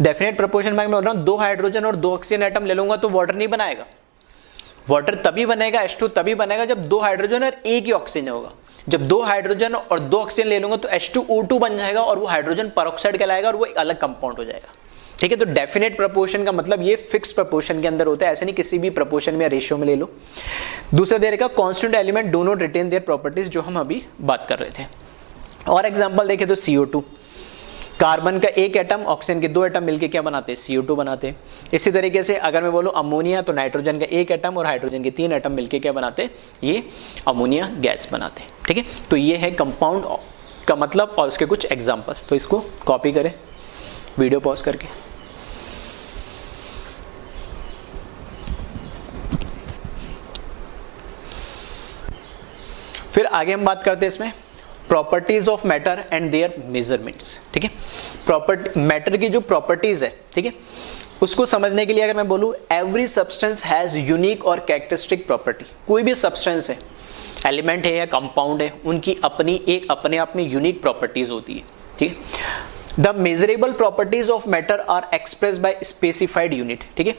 Definite proportion में बोल रहा हूं 2 हाइड्रोजन और 2 ऑक्सीजन एटम ले लूंगा तो वाटर नहीं बनाएगा, वाटर तभी बनेगा, H2 तभी बनेगा जब 2 हाइड्रोजन और 1 ही ऑक्सीजन होगा। जब 2 हाइड्रोजन और 2 ऑक्सीजन ले लूंगा तो H2O2 बन जाएगा और वो हाइड्रोजन परऑक्साइड कहलाएगा और वो एक अलग कंपाउंड हो जाएगा, ठीक है। तो डेफिनेट प्रोपोर्शन का मतलब ये फिक्स प्रोपोर्शन के अंदर होता है, ऐसे नहीं किसी भी प्रोपोर्शन में या रेशियो में ले लो। दूसरा दे रखा constant element do not retain their properties, जो हम अभी बात कर रहे थे। और एग्जांपल देखें तो CO2, कार्बन का 1 एटम ऑक्सीजन के 2 एटम मिलके क्या बनाते हैं, CO2 बनाते हैं। इसी तरीके से अगर मैं बोलूं अमोनिया तो नाइट्रोजन का 1 एटम और हाइड्रोजन के 3 एटम मिलके क्या बनाते हैं, ये अमोनिया गैस बनाते हैं, ठीक है। तो ये है कंपाउंड का मतलब और उसके कुछ एग्जांपल्स। तो इसको कॉपी करें वीडियो पॉज करके। फिर आगे हम बात करते हैं इसमें properties of matter and their measurements, ठीक है। प्रॉपर्टी मैटर की जो प्रॉपर्टीज है, ठीक है, उसको समझने के लिए अगर मैं बोलूं एवरी सब्सटेंस हैज यूनिक और कैरेक्टरिस्टिक प्रॉपर्टी। कोई भी सब्सटेंस है, एलिमेंट है या कंपाउंड है, उनकी अपनी एक अपने आप में यूनिक प्रॉपर्टीज होती है, ठीक है। The measurable properties of matter are express by specified unit, ठीक है।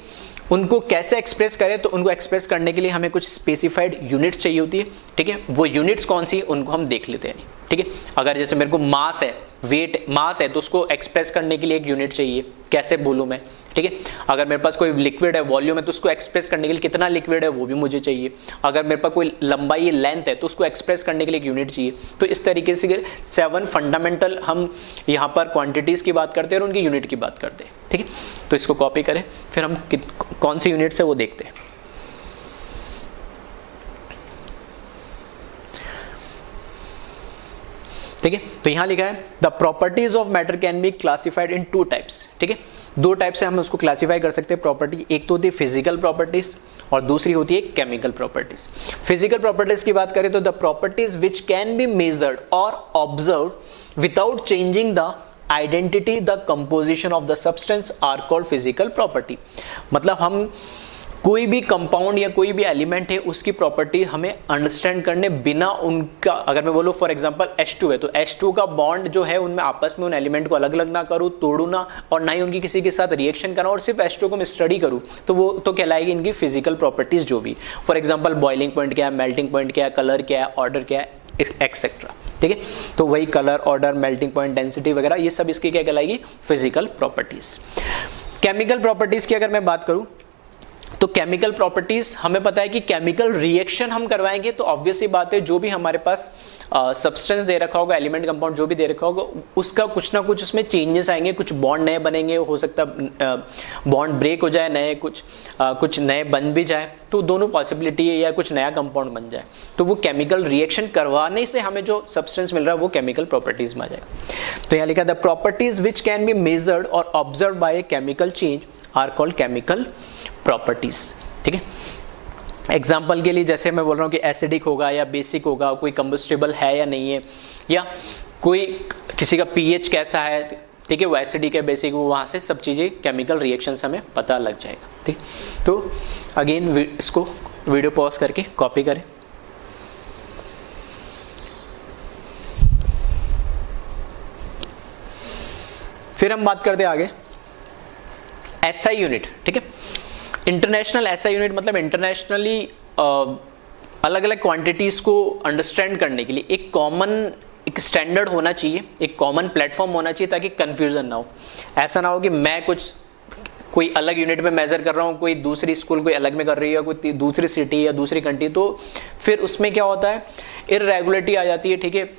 उनको कैसे एक्सप्रेस करें, तो उनको एक्सप्रेस करने के लिए हमें कुछ स्पेसिफाइड यूनिट्स चाहिए होती है, ठीक है। वो यूनिट्स कौन सी है उनको हम देख लेते हैं, ठीक है। अगर जैसे मेरे को मास है, वेट मास है, तो उसको एक्सप्रेस करने के लिए एक यूनिट चाहिए, कैसे बोलूं मैं, ठीक है। अगर मेरे पास कोई लिक्विड है, वॉल्यूम है, तो उसको एक्सप्रेस करने के लिए कितना लिक्विड है वो भी मुझे चाहिए। अगर मेरे पास कोई लंबाई लेंथ है तो उसको एक्सप्रेस करने के लिए एक यूनिट चाहिए। तो इस तरीके से 7 फंडामेंटल हम यहाँ पर क्वांटिटीज की बात करते हैं और उनकी यूनिट की बात करते हैं, ठीक है। तो इसको कॉपी करें, फिर हम कौन सी यूनिट है वो देखते हैं। ठीक है, तो यहां लिखा है the properties of matter can be classified in 2 types, ठीक है। 2 टाइप से हम उसको क्लासिफाई कर सकते हैं प्रॉपर्टी। एक तो होती है फिजिकल प्रॉपर्टीज और दूसरी होती है केमिकल प्रॉपर्टीज। फिजिकल प्रॉपर्टीज की बात करें तो the properties which can be measured और observed without changing the identity the composition of the substance are called physical property. मतलब हम कोई भी कंपाउंड या कोई भी एलिमेंट है उसकी प्रॉपर्टी हमें अंडरस्टैंड करने बिना उनका, अगर मैं बोलूं फॉर एग्जांपल H2 है तो H2 का बॉन्ड जो है उनमें आपस में उन एलिमेंट को अलग अलग ना करूं, तोड़ू ना, और ना ही उनकी किसी के साथ रिएक्शन करना, और सिर्फ H2 को मैं स्टडी करूं, तो वो तो कहलाएगी इनकी फिजिकल प्रॉपर्टीज जो भी। फॉर एग्जाम्पल बॉइलिंग पॉइंट क्या है, मेल्टिंग पॉइंट क्या है, कलर क्या है, ऑर्डर क्या है, एक्सेट्रा, ठीक है। तो वही colour, order, melting point, density वगैरह ये सब इसकी क्या कहलाएगी, फिजिकल प्रॉपर्टीज। केमिकल प्रॉपर्टीज की अगर मैं बात करूं तो केमिकल प्रॉपर्टीज हमें पता है कि केमिकल रिएक्शन हम करवाएंगे तो ऑब्वियस ही बात है, जो भी हमारे पास सब्सटेंस दे रखा होगा, एलिमेंट कंपाउंड जो भी दे रखा होगा, उसका कुछ ना कुछ उसमें चेंजेस आएंगे, कुछ बॉन्ड नए बनेंगे, हो सकता है बॉन्ड ब्रेक हो जाए, नए कुछ नए बन भी जाए, तो दोनों पॉसिबिलिटी है, या कुछ नया कंपाउंड बन जाए। तो वो केमिकल रिएक्शन करवाने से हमें जो सब्सटेंस मिल रहा है वो केमिकल प्रॉपर्टीज में आ जाएगा। तो यहाँ लिखा the properties which can be measured और observe by a chemical change are called chemical properties. ठीक है, एग्जाम्पल के लिए जैसे मैं बोल रहा हूँ कि एसिडिक होगा या बेसिक होगा, कोई कंबस्टिबल है या नहीं है, या कोई किसी का पीएच कैसा है, ठीक है, वो एसिडिक है बेसिक, वो वहाँ से सब चीज़ें केमिकल रिएक्शन से हमें पता लग जाएगा। ठीक, तो अगेन इसको वीडियो पॉज करके कॉपी करें। फिर हम बात करते हैं आगे एसआई यूनिट। ठीक है, इंटरनेशनल एसआई यूनिट मतलब इंटरनेशनली अलग अलग क्वांटिटीज को अंडरस्टैंड करने के लिए एक कॉमन एक स्टैंडर्ड होना चाहिए, एक कॉमन प्लेटफॉर्म होना चाहिए, ताकि कंफ्यूजन ना हो। ऐसा ना हो कि मैं कोई अलग यूनिट में मेजर कर रहा हूँ, कोई दूसरी स्कूल कोई अलग में कर रही है, कोई दूसरी सिटी या दूसरी कंट्री, तो फिर उसमें क्या होता है, इररेगुलरिटी आ जाती है। ठीक है,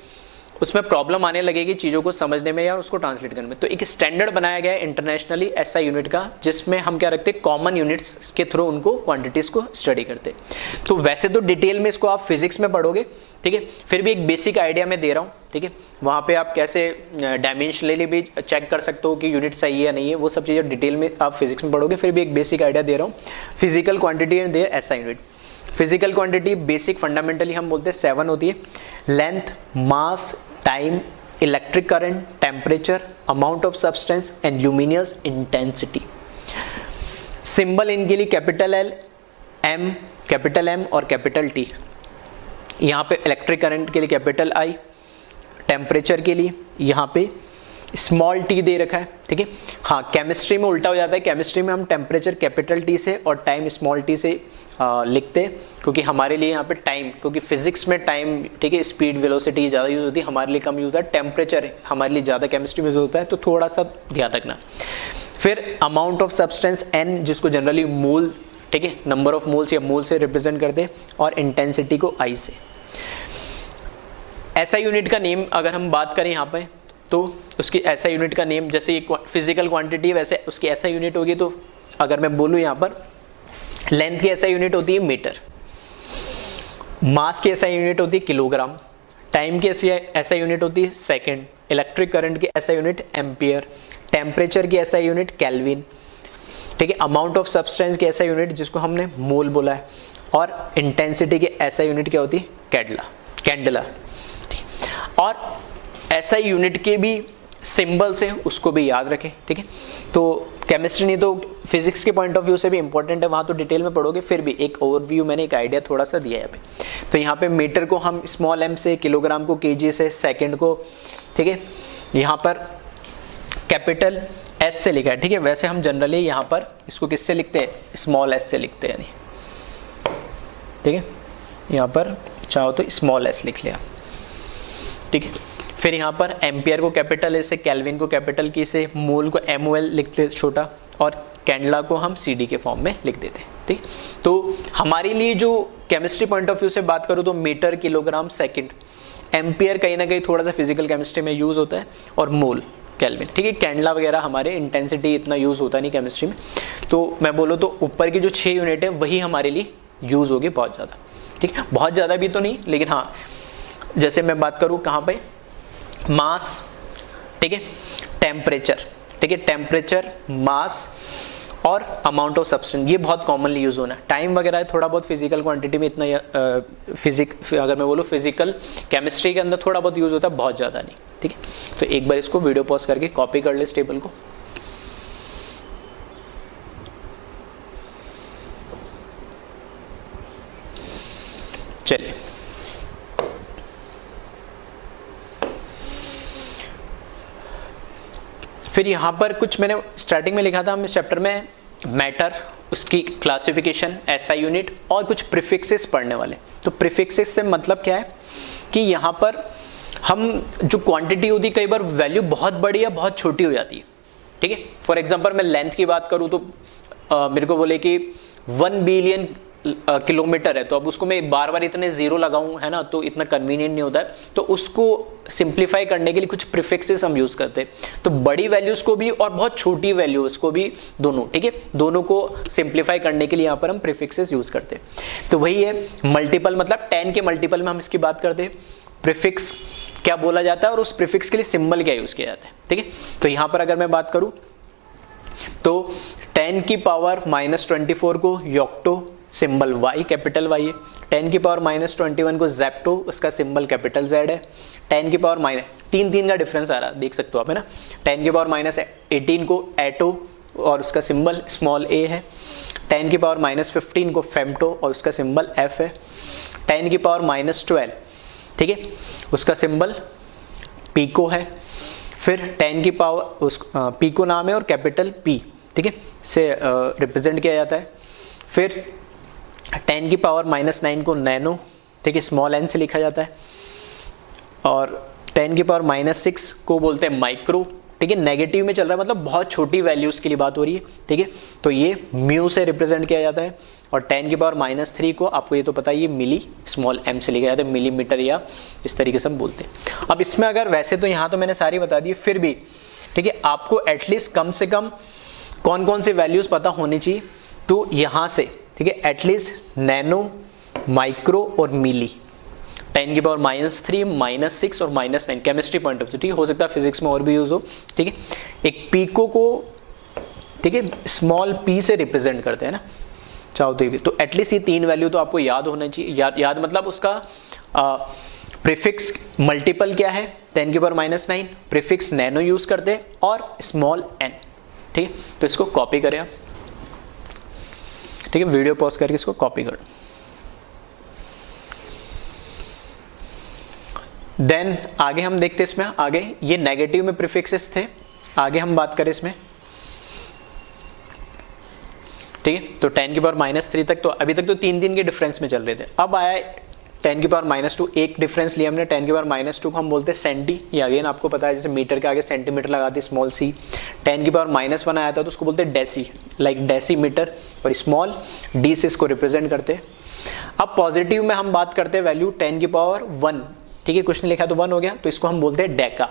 उसमें प्रॉब्लम आने लगेगी चीज़ों को समझने में या उसको ट्रांसलेट करने में। तो एक स्टैंडर्ड बनाया गया है इंटरनेशनली एसआई यूनिट का, जिसमें हम क्या रखते हैं, कॉमन यूनिट्स के थ्रू उनको क्वांटिटीज को स्टडी करते हैं। तो वैसे तो डिटेल में इसको आप फिजिक्स में पढ़ोगे, ठीक है, फिर भी एक बेसिक आइडिया मैं दे रहा हूँ। ठीक है, वहाँ पे आप कैसे डायमेंशनली भी चेक कर सकते हो कि यूनिट सही है या नहीं है, वो सब चीज़ें डिटेल में आप फिजिक्स में पढ़ोगे। फिर भी एक बेसिक आइडिया दे रहा हूँ, physical quantity and their SI unit. Physical quantity basic fundamentally हम बोलते हैं 7 होती है, length, mass, time, electric current, temperature, amount of substance and luminous intensity. Symbol इनके लिए capital L, M, capital M और कैपिटल टी। यहाँ पे इलेक्ट्रिक करंट के लिए कैपिटल आई, टेम्परेचर के लिए यहाँ पे स्मॉल टी दे रखा है। ठीक है, हाँ केमिस्ट्री में उल्टा हो जाता है, केमिस्ट्री में हम टेम्परेचर कैपिटल टी से और टाइम स्मॉल टी से लिखते हैं, क्योंकि हमारे लिए यहाँ पे टाइम, क्योंकि फिजिक्स में टाइम, ठीक है, स्पीड वेलोसिटी ज़्यादा यूज होती है, हमारे लिए कम यूज होता है। टेम्परेचर हमारे लिए ज़्यादा केमिस्ट्री में यूज होता है, तो थोड़ा सा ध्यान रखना। फिर अमाउंट ऑफ सब्सटेंस एन, जिसको जनरली मोल, ठीक है, नंबर ऑफ मोल्स या मोल से रिप्रेजेंट करते हैं, और इंटेंसिटी को आई से। ऐसा यूनिट का नेम अगर हम बात करें यहाँ पे, तो उसकी ऐसा यूनिट का नेम, जैसे फिजिकल क्वांटिटी वैसे उसकी ऐसा यूनिट होगी। तो अगर मैं बोलूँ यहाँ पर लेंथ की ऐसा यूनिट होती है मीटर, मास की ऐसा यूनिट होती है किलोग्राम, टाइम की ऐसा यूनिट होती है सेकंड, इलेक्ट्रिक करंट की ऐसा यूनिट एम्पियर, टेम्परेचर की ऐसा यूनिट केल्विन, ठीक है, अमाउंट ऑफ सब्सटेंस की ऐसा यूनिट जिसको हमने मोल बोला है, और इंटेंसिटी की ऐसा यूनिट क्या होती है, कैंडला। और ऐसा यूनिट के भी सिंबल्स हैं, उसको भी याद रखें। ठीक है, तो केमिस्ट्री नहीं तो फिजिक्स के पॉइंट ऑफ व्यू से भी इंपॉर्टेंट है, वहाँ तो डिटेल में पढ़ोगे, फिर भी एक ओवरव्यू मैंने एक आइडिया थोड़ा सा दिया है यहाँ पे। तो यहाँ पे मीटर को हम स्मॉल एम से, किलोग्राम को केजी से, सेकंड को, ठीक है, यहाँ पर कैपिटल एस से लिखा है। ठीक है, वैसे हम जनरली यहाँ पर इसको किससे लिखते हैं, स्मॉल एस से लिखते हैं, यानी ठीक है, यहाँ पर चाहो तो स्मॉल एस लिख लिया। ठीक है, फिर यहाँ पर एम्पियर को कैपिटल ए से, केल्विन को कैपिटल की से, मोल को MOL लिखते छोटा, और कैंडला को हम CD के फॉर्म में लिख देते हैं। ठीक, तो हमारे लिए जो केमिस्ट्री पॉइंट ऑफ व्यू से बात करूँ तो मीटर, किलोग्राम, सेकंड, एम्पियर कहीं ना कहीं थोड़ा सा फिजिकल केमिस्ट्री में यूज होता है, और मोल, केल्विन। ठीक है, कैंडला वगैरह हमारे इंटेंसिटी इतना यूज होता नहीं केमिस्ट्री में। तो मैं बोलूँ तो ऊपर की जो 6 यूनिट है वही हमारे लिए यूज होगी बहुत ज़्यादा। ठीक है, बहुत ज़्यादा भी तो नहीं, लेकिन हाँ, जैसे मैं बात करूँ कहाँ पे, मास, ठीक है, टेम्परेचर, ठीक है, टेम्परेचर, मास और अमाउंट ऑफ सब्सटेंस, ये बहुत कॉमनली यूज होना है। टाइम वगैरह थोड़ा बहुत फिजिकल क्वांटिटी में इतना अगर मैं बोलूँ फिजिकल केमिस्ट्री के अंदर थोड़ा बहुत यूज होता है, बहुत ज़्यादा नहीं। ठीक है, तो एक बार इसको वीडियो पॉज करके कॉपी कर ले इस टेबल को। चलिए, फिर यहाँ पर कुछ मैंने स्टार्टिंग में लिखा था हम इस चैप्टर में, मैटर, उसकी क्लासिफिकेशन, एसआई यूनिट, और कुछ प्रीफिक्सेस पढ़ने वाले। तो प्रीफिक्सेस से मतलब क्या है कि यहाँ पर हम जो क्वांटिटी होती है, कई बार वैल्यू बहुत बड़ी या बहुत छोटी हो जाती है। ठीक है, फॉर एग्जांपल मैं लेंथ की बात करूँ तो मेरे को बोले कि 1 बिलियन किलोमीटर है, तो अब उसको मैं बार बार इतने जीरो लगाऊं, है ना, तो इतना कन्वीनियंट नहीं होता है। तो उसको सिंप्लीफाई करने के लिए कुछ प्रीफिक्सेस हम यूज करते हैं, तो बड़ी वैल्यूज को भी और बहुत छोटी वैल्यूज को भी, दोनों, ठीक है, दोनों को सिंप्लीफाई करने के लिए यहाँ पर हम प्रीफिक्सेस यूज करते हैं। तो वही है मल्टीपल, मतलब 10 के मल्टीपल में हम इसकी बात करते हैं, प्रीफिक्स क्या बोला जाता है और उस प्रीफिक्स के लिए सिंबल क्या यूज किया जाता है, ठीक है। तो यहाँ पर अगर मैं बात करूं तो 10 की पावर -24 को योक्टो, सिंबल y, कैपिटल Y है। 10 की पावर -21 को जेप्टो, उसका सिंबल कैपिटल Z है। 10 की पावर माइनस, तीन का डिफरेंस आ रहा है, देख सकते हो आप, है ना। 10 की पावर -18 को एटो और उसका सिंबल स्मॉल a है। 10 की पावर -15 को फेम्टो और उसका सिंबल f है। 10 की पावर -12, ठीक है, उसका सिंबल पीको है। फिर 10 की पावर, उस पीको नाम है और कैपिटल P, ठीक है, से रिप्रेजेंट किया जाता है। फिर 10 की पावर -9 को नैनो, ठीक है, स्मॉल n से लिखा जाता है। और 10 की पावर -6 को बोलते हैं माइक्रो, ठीक है, नेगेटिव में चल रहा है, मतलब बहुत छोटी वैल्यूज के लिए बात हो रही है, ठीक है, तो ये म्यू से रिप्रेजेंट किया जाता है। और 10 की पावर -3 को, आपको ये तो पता है, ये मिली, स्मॉल m से लिखा जाता है, मिलीमीटर या इस तरीके से हम बोलते हैं। अब इसमें अगर वैसे तो यहाँ तो मैंने सारी बता दी, फिर भी ठीक है, आपको एटलीस्ट कम से कम कौन कौन से वैल्यूज पता होनी चाहिए, तो यहाँ से, ठीक है, एटलीस्ट नैनो, माइक्रो और मिली। 10 की पावर -3, -6 और -9 केमिस्ट्री पॉइंट ऑफ व्यू, ठीक है, हो सकता है फिजिक्स में और भी यूज हो, ठीक है। एक पीको को, ठीक है, स्मॉल p से रिप्रेजेंट करते हैं ना, चाहो तो ये भी, तो एटलीस्ट ये 3 वैल्यू तो आपको याद होना चाहिए। याद मतलब उसका प्रीफिक्स मल्टीपल क्या है, 10 की पावर -9, प्रीफिक्स नैनो यूज करते हैं और स्मॉल n, ठीक है। तो इसको कॉपी करें आप, ठीक है, वीडियो पॉज करके इसको कॉपी कर। देन आगे हम देखते हैं इसमें, आगे ये नेगेटिव में प्रीफिक्सेस थे, आगे हम बात करें इसमें, ठीक है। तो 10 की पावर -3 तक, तो अभी तक तो 3 के डिफरेंस में चल रहे थे। अब आया 10 की पावर -2, एक डिफरेंस लिया हमने, 10 की पावर -2 को हम बोलते हैं सेंटी, ये अगेन आपको पता है, जैसे मीटर के आगे सेंटीमीटर लगाते हैं, स्मॉल c। 10 की पावर -1 आया था तो उसको बोलते हैं डेसी, लाइक डेसीमीटर, और स्मॉल d से इसको रिप्रेजेंट करते हैं। अब पॉजिटिव में हम बात करते हैं वैल्यू 10 की पावर 1, ठीक है, कुछ नहीं लिखा तो 1 हो गया, तो इसको हम बोलते हैं डेका,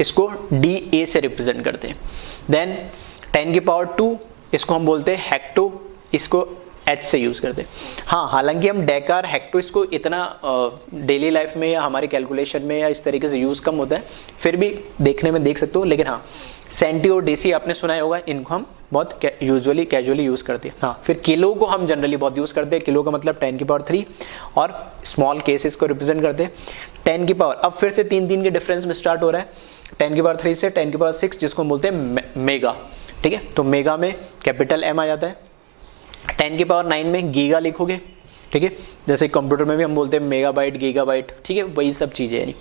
इसको DA से रिप्रेजेंट करते हैं। देन 10 की पावर 2, इसको हम बोलते हैं हेक्टो, इसको H से यूज करते हैं। हाँ, हालांकि हम डेका और हेक्टो इसको इतना डेली लाइफ में या हमारे कैलकुलेशन में या इस तरीके से यूज कम होता है, फिर भी देखने में देख सकते हो, लेकिन हाँ सेंटी और डेसी आपने सुना होगा, इनको हम बहुत यूजुअली कैजुअली यूज करते हैं। हाँ, फिर किलो को हम जनरली बहुत यूज करते हैं, किलो का मतलब 10 की पावर 3 और स्मॉल केसेस को रिप्रेजेंट करते हैं। 10 की पावर, अब फिर से 3 के डिफरेंस में स्टार्ट हो रहा है, 10 की पावर 3 से 10 की पावर 6, जिसको हम बोलते हैं मेगा, ठीक है, तो मेगा में कैपिटल M आ जाता है। 10 की पावर 9 में गीगा लिखोगे, ठीक है, जैसे कंप्यूटर में भी हम बोलते हैं मेगाबाइट, गीगाबाइट, ठीक है, वही सब चीजें यानी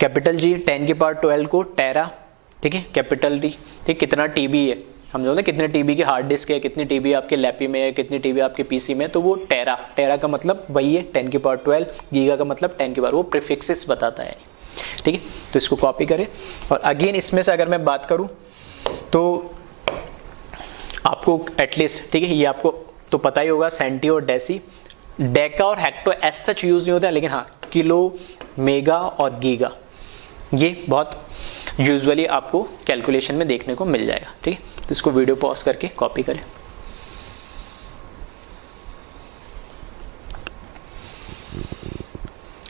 कैपिटल G। 10 की पावर 12 को टेरा, ठीक है, कैपिटल T, ठीक, कितना TB है, हम जो है कितने TB की हार्ड डिस्क है, कितनी TB आपके लैपी में है, कितनी TB आपके PC में, तो वो टेरा का मतलब वही है 10 की पावर 12, गीगा का मतलब 10 की पावर, वो प्रीफिक्सेस बताता है, ठीक है। तो इसको कॉपी करें, और अगेन इसमें से अगर मैं बात करूं तो आपको एटलीस्ट, ठीक है, ये आपको तो पता ही होगा, सेंटी और डेसी, डेका और हेक्टो एज सच यूज नहीं होता है, लेकिन हाँ किलो, मेगा और गीगा ये बहुत यूजुअली आपको कैलकुलेशन में देखने को मिल जाएगा, ठीक है। तो इसको वीडियो पॉज करके कॉपी करें।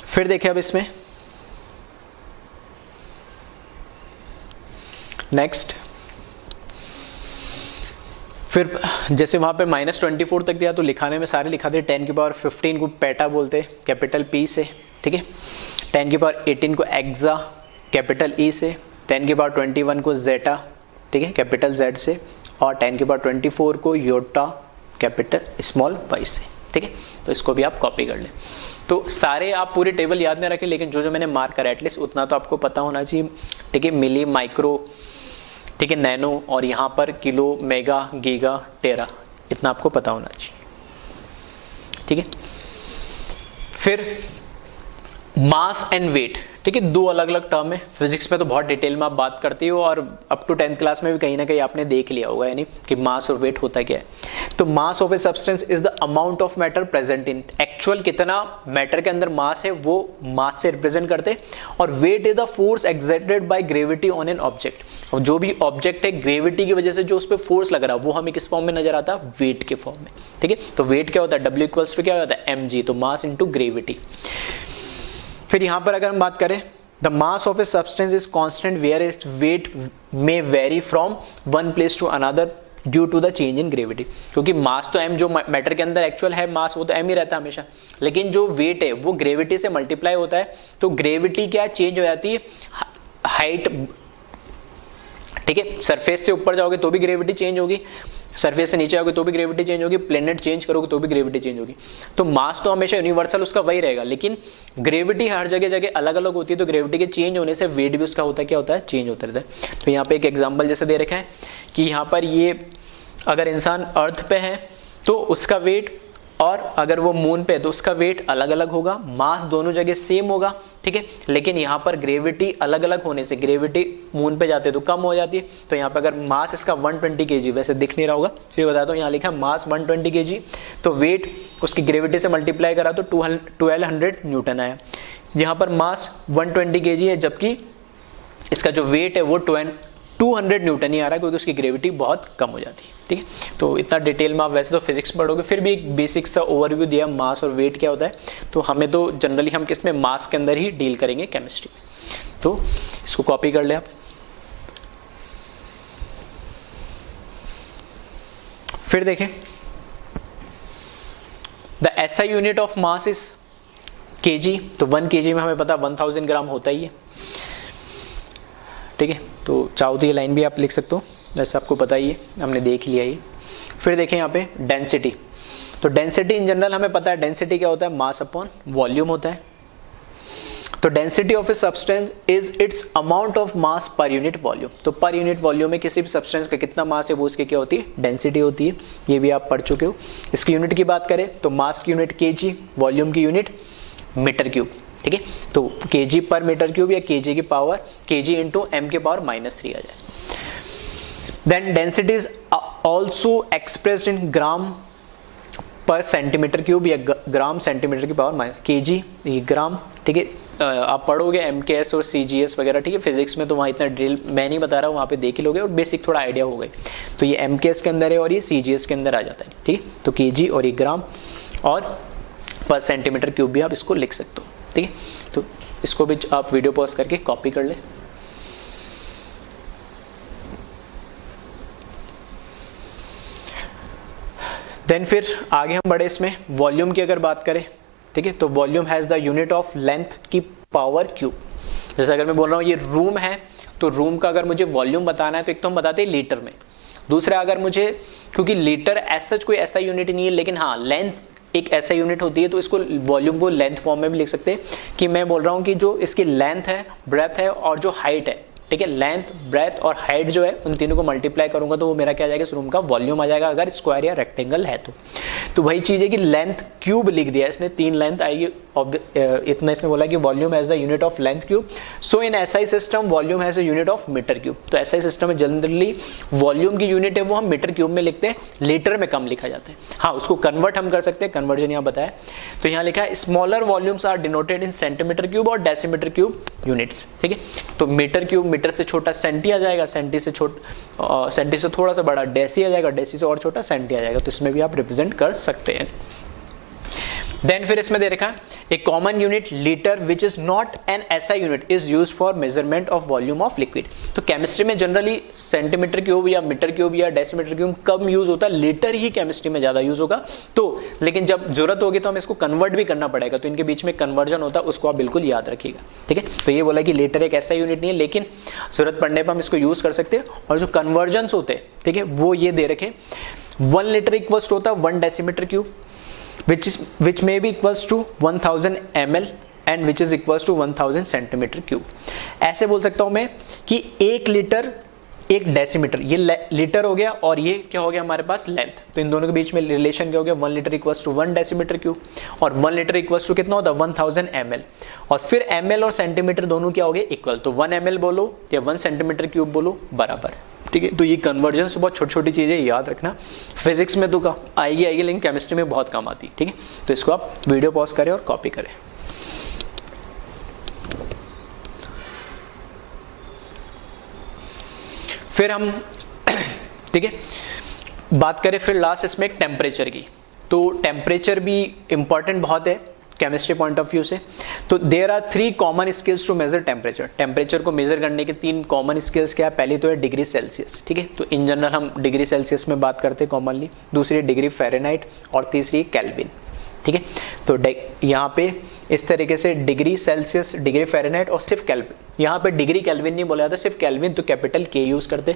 फिर देखें अब इसमें नेक्स्ट, फिर जैसे वहां पे -24 तक दिया तो लिखाने में सारे लिखा दे। 10 की पावर 15 को पेटा बोलते हैं, कैपिटल P से, ठीक है। 10 की पावर 18 को एक्सा, कैपिटल E से। 10 की पावर 21 को जेटा, ठीक है, कैपिटल Z से। और 10 की पावर 24 को योटा, कैपिटल स्मॉल y से, ठीक है। तो इसको भी आप कॉपी कर लें। तो सारे आप पूरी टेबल याद नहीं रखें, लेकिन जो जो मैंने मार्क करा एटलीस्ट उतना तो आपको पता होना चाहिए, ठीक है। मिली, माइक्रो, ठीक है, नैनो, और यहाँ पर किलो, मेगा, गीगा, टेरा, इतना आपको पता होना चाहिए, ठीक है। फिर मास एंड वेट, ठीक है, दो अलग अलग टर्म है। फिजिक्स में तो बहुत डिटेल में आप बात करती हो और अप टू 10th क्लास में भी कहीं ना कहीं आपने देख लिया होगा, यानी कि मास और वेट होता क्या है। तो मास of a substance is the amount of matter present in, actual कितना मैटर के अंदर मास है वो मास से रिप्रेजेंट करते। और weight is the force exerted by gravity on an object, और जो भी ऑब्जेक्ट है ग्रेविटी की वजह से जो उस पर फोर्स लग रहा है वो हमें किस फॉर्म में नजर आता है, वेट के फॉर्म में। ठीक है, तो वेट क्या होता है, W इक्वल्स टू क्या होता है, mg, तो मास इंटू ग्रेविटी। फिर यहां पर अगर हम बात करें, the mass of a substance is constant where its weight may vary from one place to another due to the change in gravity, क्योंकि मास तो m, जो मैटर के अंदर एक्चुअल है मास वो तो m ही रहता है हमेशा, लेकिन जो वेट है वो ग्रेविटी से मल्टीप्लाई होता है। तो ग्रेविटी क्या चेंज हो जाती है, हाइट, ठीक है, सरफेस से ऊपर जाओगे तो भी ग्रेविटी चेंज होगी, सरफेस से नीचे आओगे तो भी ग्रेविटी चेंज होगी, प्लेनेट चेंज करोगे तो भी ग्रेविटी चेंज होगी। तो मास तो हमेशा यूनिवर्सल उसका वही रहेगा, लेकिन ग्रेविटी हर जगह जगह अलग अलग होती है। तो ग्रेविटी के चेंज होने से वेट भी उसका होता है, क्या होता है, चेंज होता रहता है। तो यहाँ पे एक एग्जांपल जैसे दे रखा है कि यहाँ पर ये अगर इंसान अर्थ पे है तो उसका वेट, और अगर वो मून पे है तो उसका वेट अलग अलग होगा, मास दोनों जगह सेम होगा, ठीक है, लेकिन यहाँ पर ग्रेविटी अलग अलग होने से ग्रेविटी मून पे जाते तो कम हो जाती है। तो यहाँ पे अगर मास इसका 120 kg, वैसे दिख नहीं रहा होगा, फिर बताता हूँ, यहाँ लिखा मास 120 kg, तो वेट उसकी ग्रेविटी से मल्टीप्लाई करा तो 1200 न्यूटन आया। यहाँ पर मास 120 kg है, जबकि इसका जो वेट है वो 200 न्यूटन ही आ रहा है, क्योंकि उसकी ग्रेविटी बहुत कम हो जाती है। ठीक है, तो इतना डिटेल में आप वैसे तो फिजिक्स पढ़ोगे, फिर भी एक बेसिक सा ओवरव्यू दिया मास और वेट क्या होता है। तो हमें तो जनरली हम किस में, मास के अंदर ही डील करेंगे केमिस्ट्री में। तो इसको कॉपी कर ले आप। फिर देखें, the SI unit of mass is KG, तो 1 kg में हमें पता 1000 ग्राम होता ही है। ठीक है, तो चाहो तो ये लाइन भी आप लिख सकते हो, वैसे आपको पता ही है, हमने देख लिया ये। फिर देखें यहाँ पे डेंसिटी, तो डेंसिटी इन जनरल हमें पता है, डेंसिटी क्या होता है, मास अपॉन वॉल्यूम होता है। तो density of a substance is it's amount of mass per unit volume, तो पर यूनिट वॉल्यूम में किसी भी सब्सटेंस का कितना मास है वो उसकी क्या होती है, डेंसिटी होती है। ये भी आप पढ़ चुके हो। इसकी यूनिट की बात करें तो मास की यूनिट केजी, वॉल्यूम की यूनिट मीटर क्यूब। ठीक है, तो केजी पर मीटर क्यूब या केजी की पावर, केजी इंटू एम के पावर -3 आ जाए। Then density is also expressed in gram per centimetre cube या ग्राम सेंटीमीटर की पावर केजी, ये ग्राम। ठीक है, आप पढ़ोगे एमकेएस और सीजीएस वगैरह, ठीक है, फिजिक्स में तो वहाँ इतना ड्रिल मैं नहीं बता रहा हूँ, वहाँ पे देख ही लोगे और बेसिक थोड़ा आइडिया हो गई। तो ये एमकेएस के अंदर है और ये सीजीएस के अंदर आ जाता है। ठीक है, तो केजी और ये ग्राम और पर सेंटीमीटर क्यूब भी आप इसको लिख सकते हो। ठीक है, तो इसको भी आप वीडियो पॉज करके कॉपी कर ले। देन फिर आगे हम बढ़े, इसमें वॉल्यूम की अगर बात करें, ठीक है, तो volume has the unit of length की पावर क्यूब। जैसे अगर मैं बोल रहा हूँ ये रूम है, तो रूम का अगर मुझे वॉल्यूम बताना है तो एक तो हम बताते हैं लीटर में, दूसरा अगर मुझे, क्योंकि लीटर एज सच कोई ऐसा यूनिट नहीं है, लेकिन हाँ लेंथ एक ऐसा यूनिट होती है, तो इसको वॉल्यूम को लेंथ फॉर्म में भी लिख सकते हैं कि मैं बोल रहा हूँ कि जो इसकी लेंथ है, ब्रेथ है और जो हाइट है, ठीक है, लेंथ, ब्रेथ और हाइट जो है उन तीनों को मल्टीप्लाई करूंगा तो वो मेरा क्या आ जाएगा, इस रूम का वॉल्यूम आ जाएगा, अगर स्क्वायर या रेक्टेंगल है तो वही चीज है कि लेंथ क्यूब लिख दिया इसने, 3 लेंथ आएगी, इतना इसने बोला कि volume as the unit of length cube. So in SI system volume as the unit of metre cube. तो एसआई सिस्टम में जनरली वॉल्यूम की यूनिट है वो हम मीटर क्यूब में लिखते हैं, लीटर में कम लिखा जाता है। हाँ, उसको कन्वर्ट हम कर सकते हैं, कन्वर्जन यहाँ बताया। तो यहाँ लिखा है smaller volumes are denoted in centimetre cube और डेसीमीटर क्यूब यूनिट्स। ठीक है, तो मीटर क्यूब, मीटर से छोटा सेंटी आ जाएगा, सेंटी से थोड़ा सा बड़ा डेसी आ जाएगा, डेसी से और छोटा सेंटी आ जाएगा। तो इसमें भी आप रिप्रेजेंट कर सकते हैं। देन फिर इसमें दे रखा है a common unit litre which is not an SI unit is used for measurement of volume of liquid. तो केमिस्ट्री में जनरली सेंटीमीटर क्यूब या मीटर क्यूब या डेसीमीटर क्यूब कम यूज होता है, लीटर ही केमिस्ट्री में ज्यादा यूज होगा। तो लेकिन जब जरूरत होगी तो हम इसको कन्वर्ट भी करना पड़ेगा, तो इनके बीच में कन्वर्जन होता है, उसको आप बिल्कुल याद रखिएगा। ठीक है, तो ये बोला कि लीटर एक ऐसा यूनिट नहीं है, लेकिन जरूरत पड़ने पर हम इसको यूज कर सकते हैं। और जो कन्वर्जन होते हैं, ठीक है, वो ये दे रखे, 1 लीटर इक्वल्स होता है 1 decimetre cube which may be equals to 1000 ml and which is equals to 1000 centimetre cube. ऐसे बोल सकता हूं मैं कि 1 लीटर 1 डेसीमीटर, ये लीटर हो गया और ये क्या हो गया हमारे पास लेंथ, तो इन दोनों के बीच में रिलेशन क्या हो गया 1 litre equals to 1 decimetre cube, और 1 लीटर इक्वल्स टू कितना होता है 1000 ml, और फिर ml और सेंटीमीटर दोनों क्या हो गए इक्वल, तो 1 ml बोलो या 1 सेंटीमीटर क्यूब बोलो बराबर, ठीक है। तो ये कन्वर्जन से बहुत छोटी छोटी चीजें याद रखना, फिजिक्स में तो आएगी लेकिन केमिस्ट्री में बहुत काम आती है, ठीक है। तो इसको आप वीडियो पॉज करें और कॉपी करें। फिर हम ठीक है बात करें फिर लास्ट इसमें टेम्परेचर की, तो टेम्परेचर भी इंपॉर्टेंट बहुत है केमिस्ट्री पॉइंट ऑफ व्यू से। तो there are 3 common scales to measure temperature, temperature को मेजर करने के 3 कॉमन स्केल्स क्या है, पहली तो है डिग्री सेल्सियस, ठीक है, तो इन जनरल हम डिग्री सेल्सियस में बात करते हैं कॉमनली, दूसरी डिग्री फ़ारेनहाइट और तीसरी केल्विन, ठीक है। तो यहाँ पे इस तरीके से डिग्री सेल्सियस, डिग्री फ़ारेनहाइट और सिर्फ केल्विन, यहाँ पे डिग्री केल्विन नहीं बोला जाता, सिर्फ केल्विन, तो कैपिटल के यूज करते।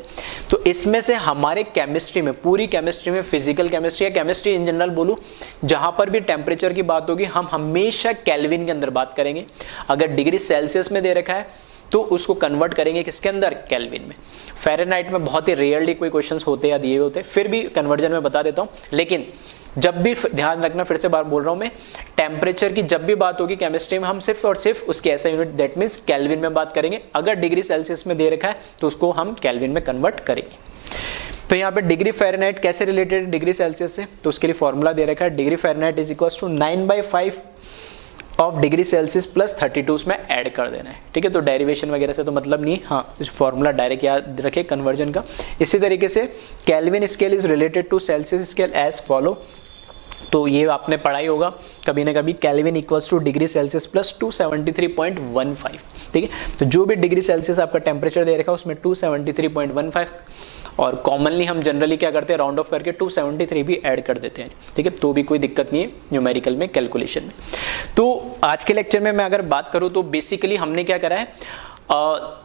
तो इसमें से हमारे केमिस्ट्री में, पूरी केमिस्ट्री में, फिजिकल केमिस्ट्री या केमिस्ट्री इन जनरल बोलूँ, जहां पर भी टेम्परेचर की बात होगी हम हमेशा केल्विन के अंदर बात करेंगे। अगर डिग्री सेल्सियस में दे रखा है तो उसको कन्वर्ट करेंगे किसके अंदर, केल्विन में। फ़ारेनहाइट में बहुत ही रेयरली कोई क्वेश्चंस होते या दिए होते, फिर भी कन्वर्जन में बता देता हूँ, लेकिन जब भी ध्यान रखना, फिर से बार बोल रहा हूं मैं, टेम्परेचर की जब भी बात होगी केमिस्ट्री में हम सिर्फ और सिर्फ उसके ऐसा यूनिट दैट मींस केल्विन में बात करेंगे। अगर डिग्री सेल्सियस में दे रखा है तो उसको हम केल्विन में कन्वर्ट करेंगे। तो यहाँ पे डिग्री फ़ारेनहाइट कैसे रिलेटेड डिग्री सेल्सियस से, तो उसके लिए फॉर्मूला दे रखा है, degree Fahrenheit is equal to 9/5 of degree Celsius plus 32 उसमें ऐड कर देना है, ठीक है। तो डेरिवेशन वगैरह से तो मतलब नहीं, हाँ इस फॉर्मूला डायरेक्ट याद रखे कन्वर्जन का। इसी तरीके से Kelvin scale is related to Celsius scale as follow, तो ये आपने पढ़ाई होगा कभी ना कभी, Kelvin equals to degree Celsius plus 273.15, ठीक है। तो जो भी डिग्री सेल्सियस आपका टेम्परेचर दे रखा है उसमें 273.15, और कॉमनली हम जनरली क्या करते हैं राउंड ऑफ करके 273 भी ऐड कर देते हैं, ठीक है, तो भी कोई दिक्कत नहीं है न्यूमेरिकल में, कैलकुलेशन में। तो आज के लेक्चर में मैं अगर बात करूँ तो बेसिकली हमने क्या करा है,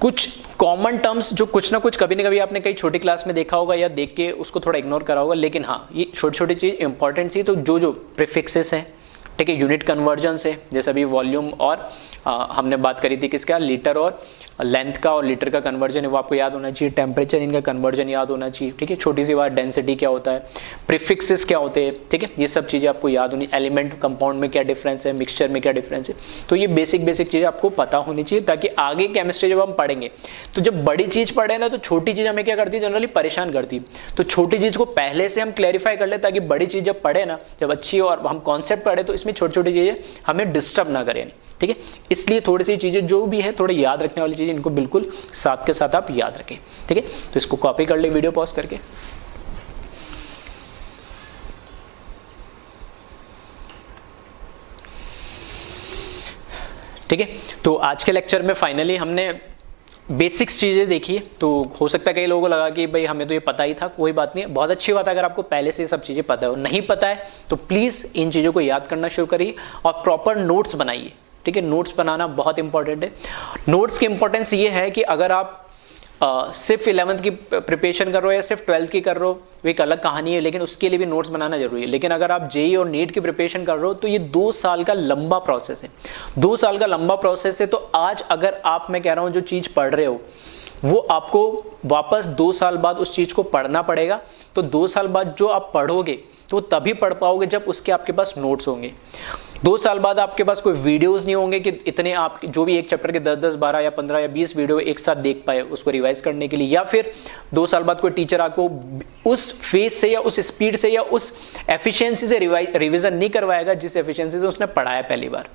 कुछ कॉमन टर्म्स जो कुछ ना कुछ कभी ना कभी आपने कई छोटी क्लास में देखा होगा या देख के उसको थोड़ा इग्नोर करा होगा, लेकिन हाँ ये छोटी छोटी चीज इंपॉर्टेंट थी। तो जो प्रीफिक्सेस हैं, ठीक है, यूनिट कन्वर्जन से, जैसे अभी वॉल्यूम और हमने बात करी थी किसका, लीटर और लेंथ का और लीटर का कन्वर्जन है वो आपको याद होना चाहिए, टेम्परेचर इनका कन्वर्जन याद होना चाहिए, ठीक है, छोटी सी बात डेंसिटी क्या होता है, प्रीफिक्सेस क्या होते हैं, ठीक है, ये सब चीज़ें आपको याद होनी, एलिमेंट कंपाउंड में क्या डिफरेंस है, मिक्सचर में क्या डिफरेंस है, तो ये बेसिक चीज़ें आपको पता होनी चाहिए, ताकि आगे केमिस्ट्री जब हम पढ़ेंगे तो जब बड़ी चीज़ पढ़े ना तो छोटी चीज़ हमें क्या करती है, जनरली परेशान करती है। तो छोटी चीज़ को पहले से हम क्लैरिफाई कर ले, ताकि बड़ी चीज़ जब पढ़े ना, जब अच्छी और हम कॉन्सेप्ट पढ़े तो इसमें छोटी छोटी चीज़ें हमें डिस्टर्ब ना करें, ठीक है। इसलिए थोड़ी सी चीजें जो भी है थोड़े याद रखने वाली चीजें, इनको बिल्कुल साथ के साथ आप याद रखें, ठीक है। तो इसको कॉपी कर ले वीडियो पॉज करके। ठीक है, तो आज के लेक्चर में फाइनली हमने बेसिक्स चीजें देखी। तो हो सकता है कई लोगों को लगा कि भाई हमें तो ये पता ही था, कोई बात नहीं, बहुत अच्छी बात है अगर आपको पहले से ये सब चीजें पता है। और नहीं पता है तो प्लीज इन चीजों को याद करना शुरू करिए और प्रॉपर नोट्स बनाइए, ठीक है। नोट्स बनाना बहुत इंपॉर्टेंट है। नोट्स की इंपॉर्टेंस ये है कि अगर आप सिर्फ 11th की प्रिपरेशन कर रहे हो या सिर्फ 12th की कर रहे हो, वो एक अलग कहानी है, लेकिन उसके लिए भी नोट्स बनाना जरूरी है। लेकिन अगर आप जेई और नीट की प्रिपरेशन कर रहे हो तो ये 2 साल का लंबा प्रोसेस है, 2 साल का लंबा प्रोसेस है। तो आज अगर आप, मैं कह रहा हूँ, जो चीज़ पढ़ रहे हो वो आपको वापस 2 साल बाद उस चीज़ को पढ़ना पड़ेगा। तो 2 साल बाद जो आप पढ़ोगे तो तभी पढ़ पाओगे जब उसके आपके पास नोट्स होंगे। 2 साल बाद आपके पास कोई वीडियोस नहीं होंगे कि इतने आप जो भी एक चैप्टर के 10, 12 या 15 या 20 वीडियो एक साथ देख पाए उसको रिवाइज करने के लिए, या फिर 2 साल बाद कोई टीचर आपको उस फेज से या उस स्पीड से या उस एफिशिएंसी से रिवीजन नहीं करवाएगा जिस एफिशिएंसी से उसने पढ़ाया पहली बार।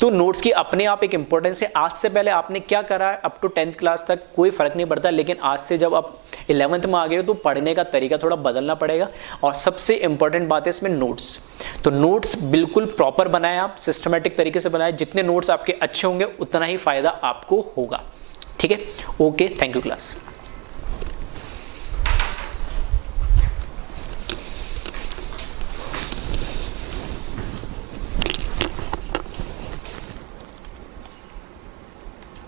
तो नोट्स की अपने आप एक इंपॉर्टेंस है। आज से पहले आपने क्या करा है अप टू 10th क्लास तक कोई फर्क नहीं पड़ता, लेकिन आज से जब आप 11th में आ गए हो तो पढ़ने का तरीका थोड़ा बदलना पड़ेगा। और सबसे इंपॉर्टेंट बात है इसमें नोट्स। तो नोट्स बिल्कुल प्रॉपर बनाए, आप सिस्टमैटिक तरीके से बनाए। जितने नोट्स आपके अच्छे होंगे उतना ही फायदा आपको होगा, ठीक है। Okay, thank you class.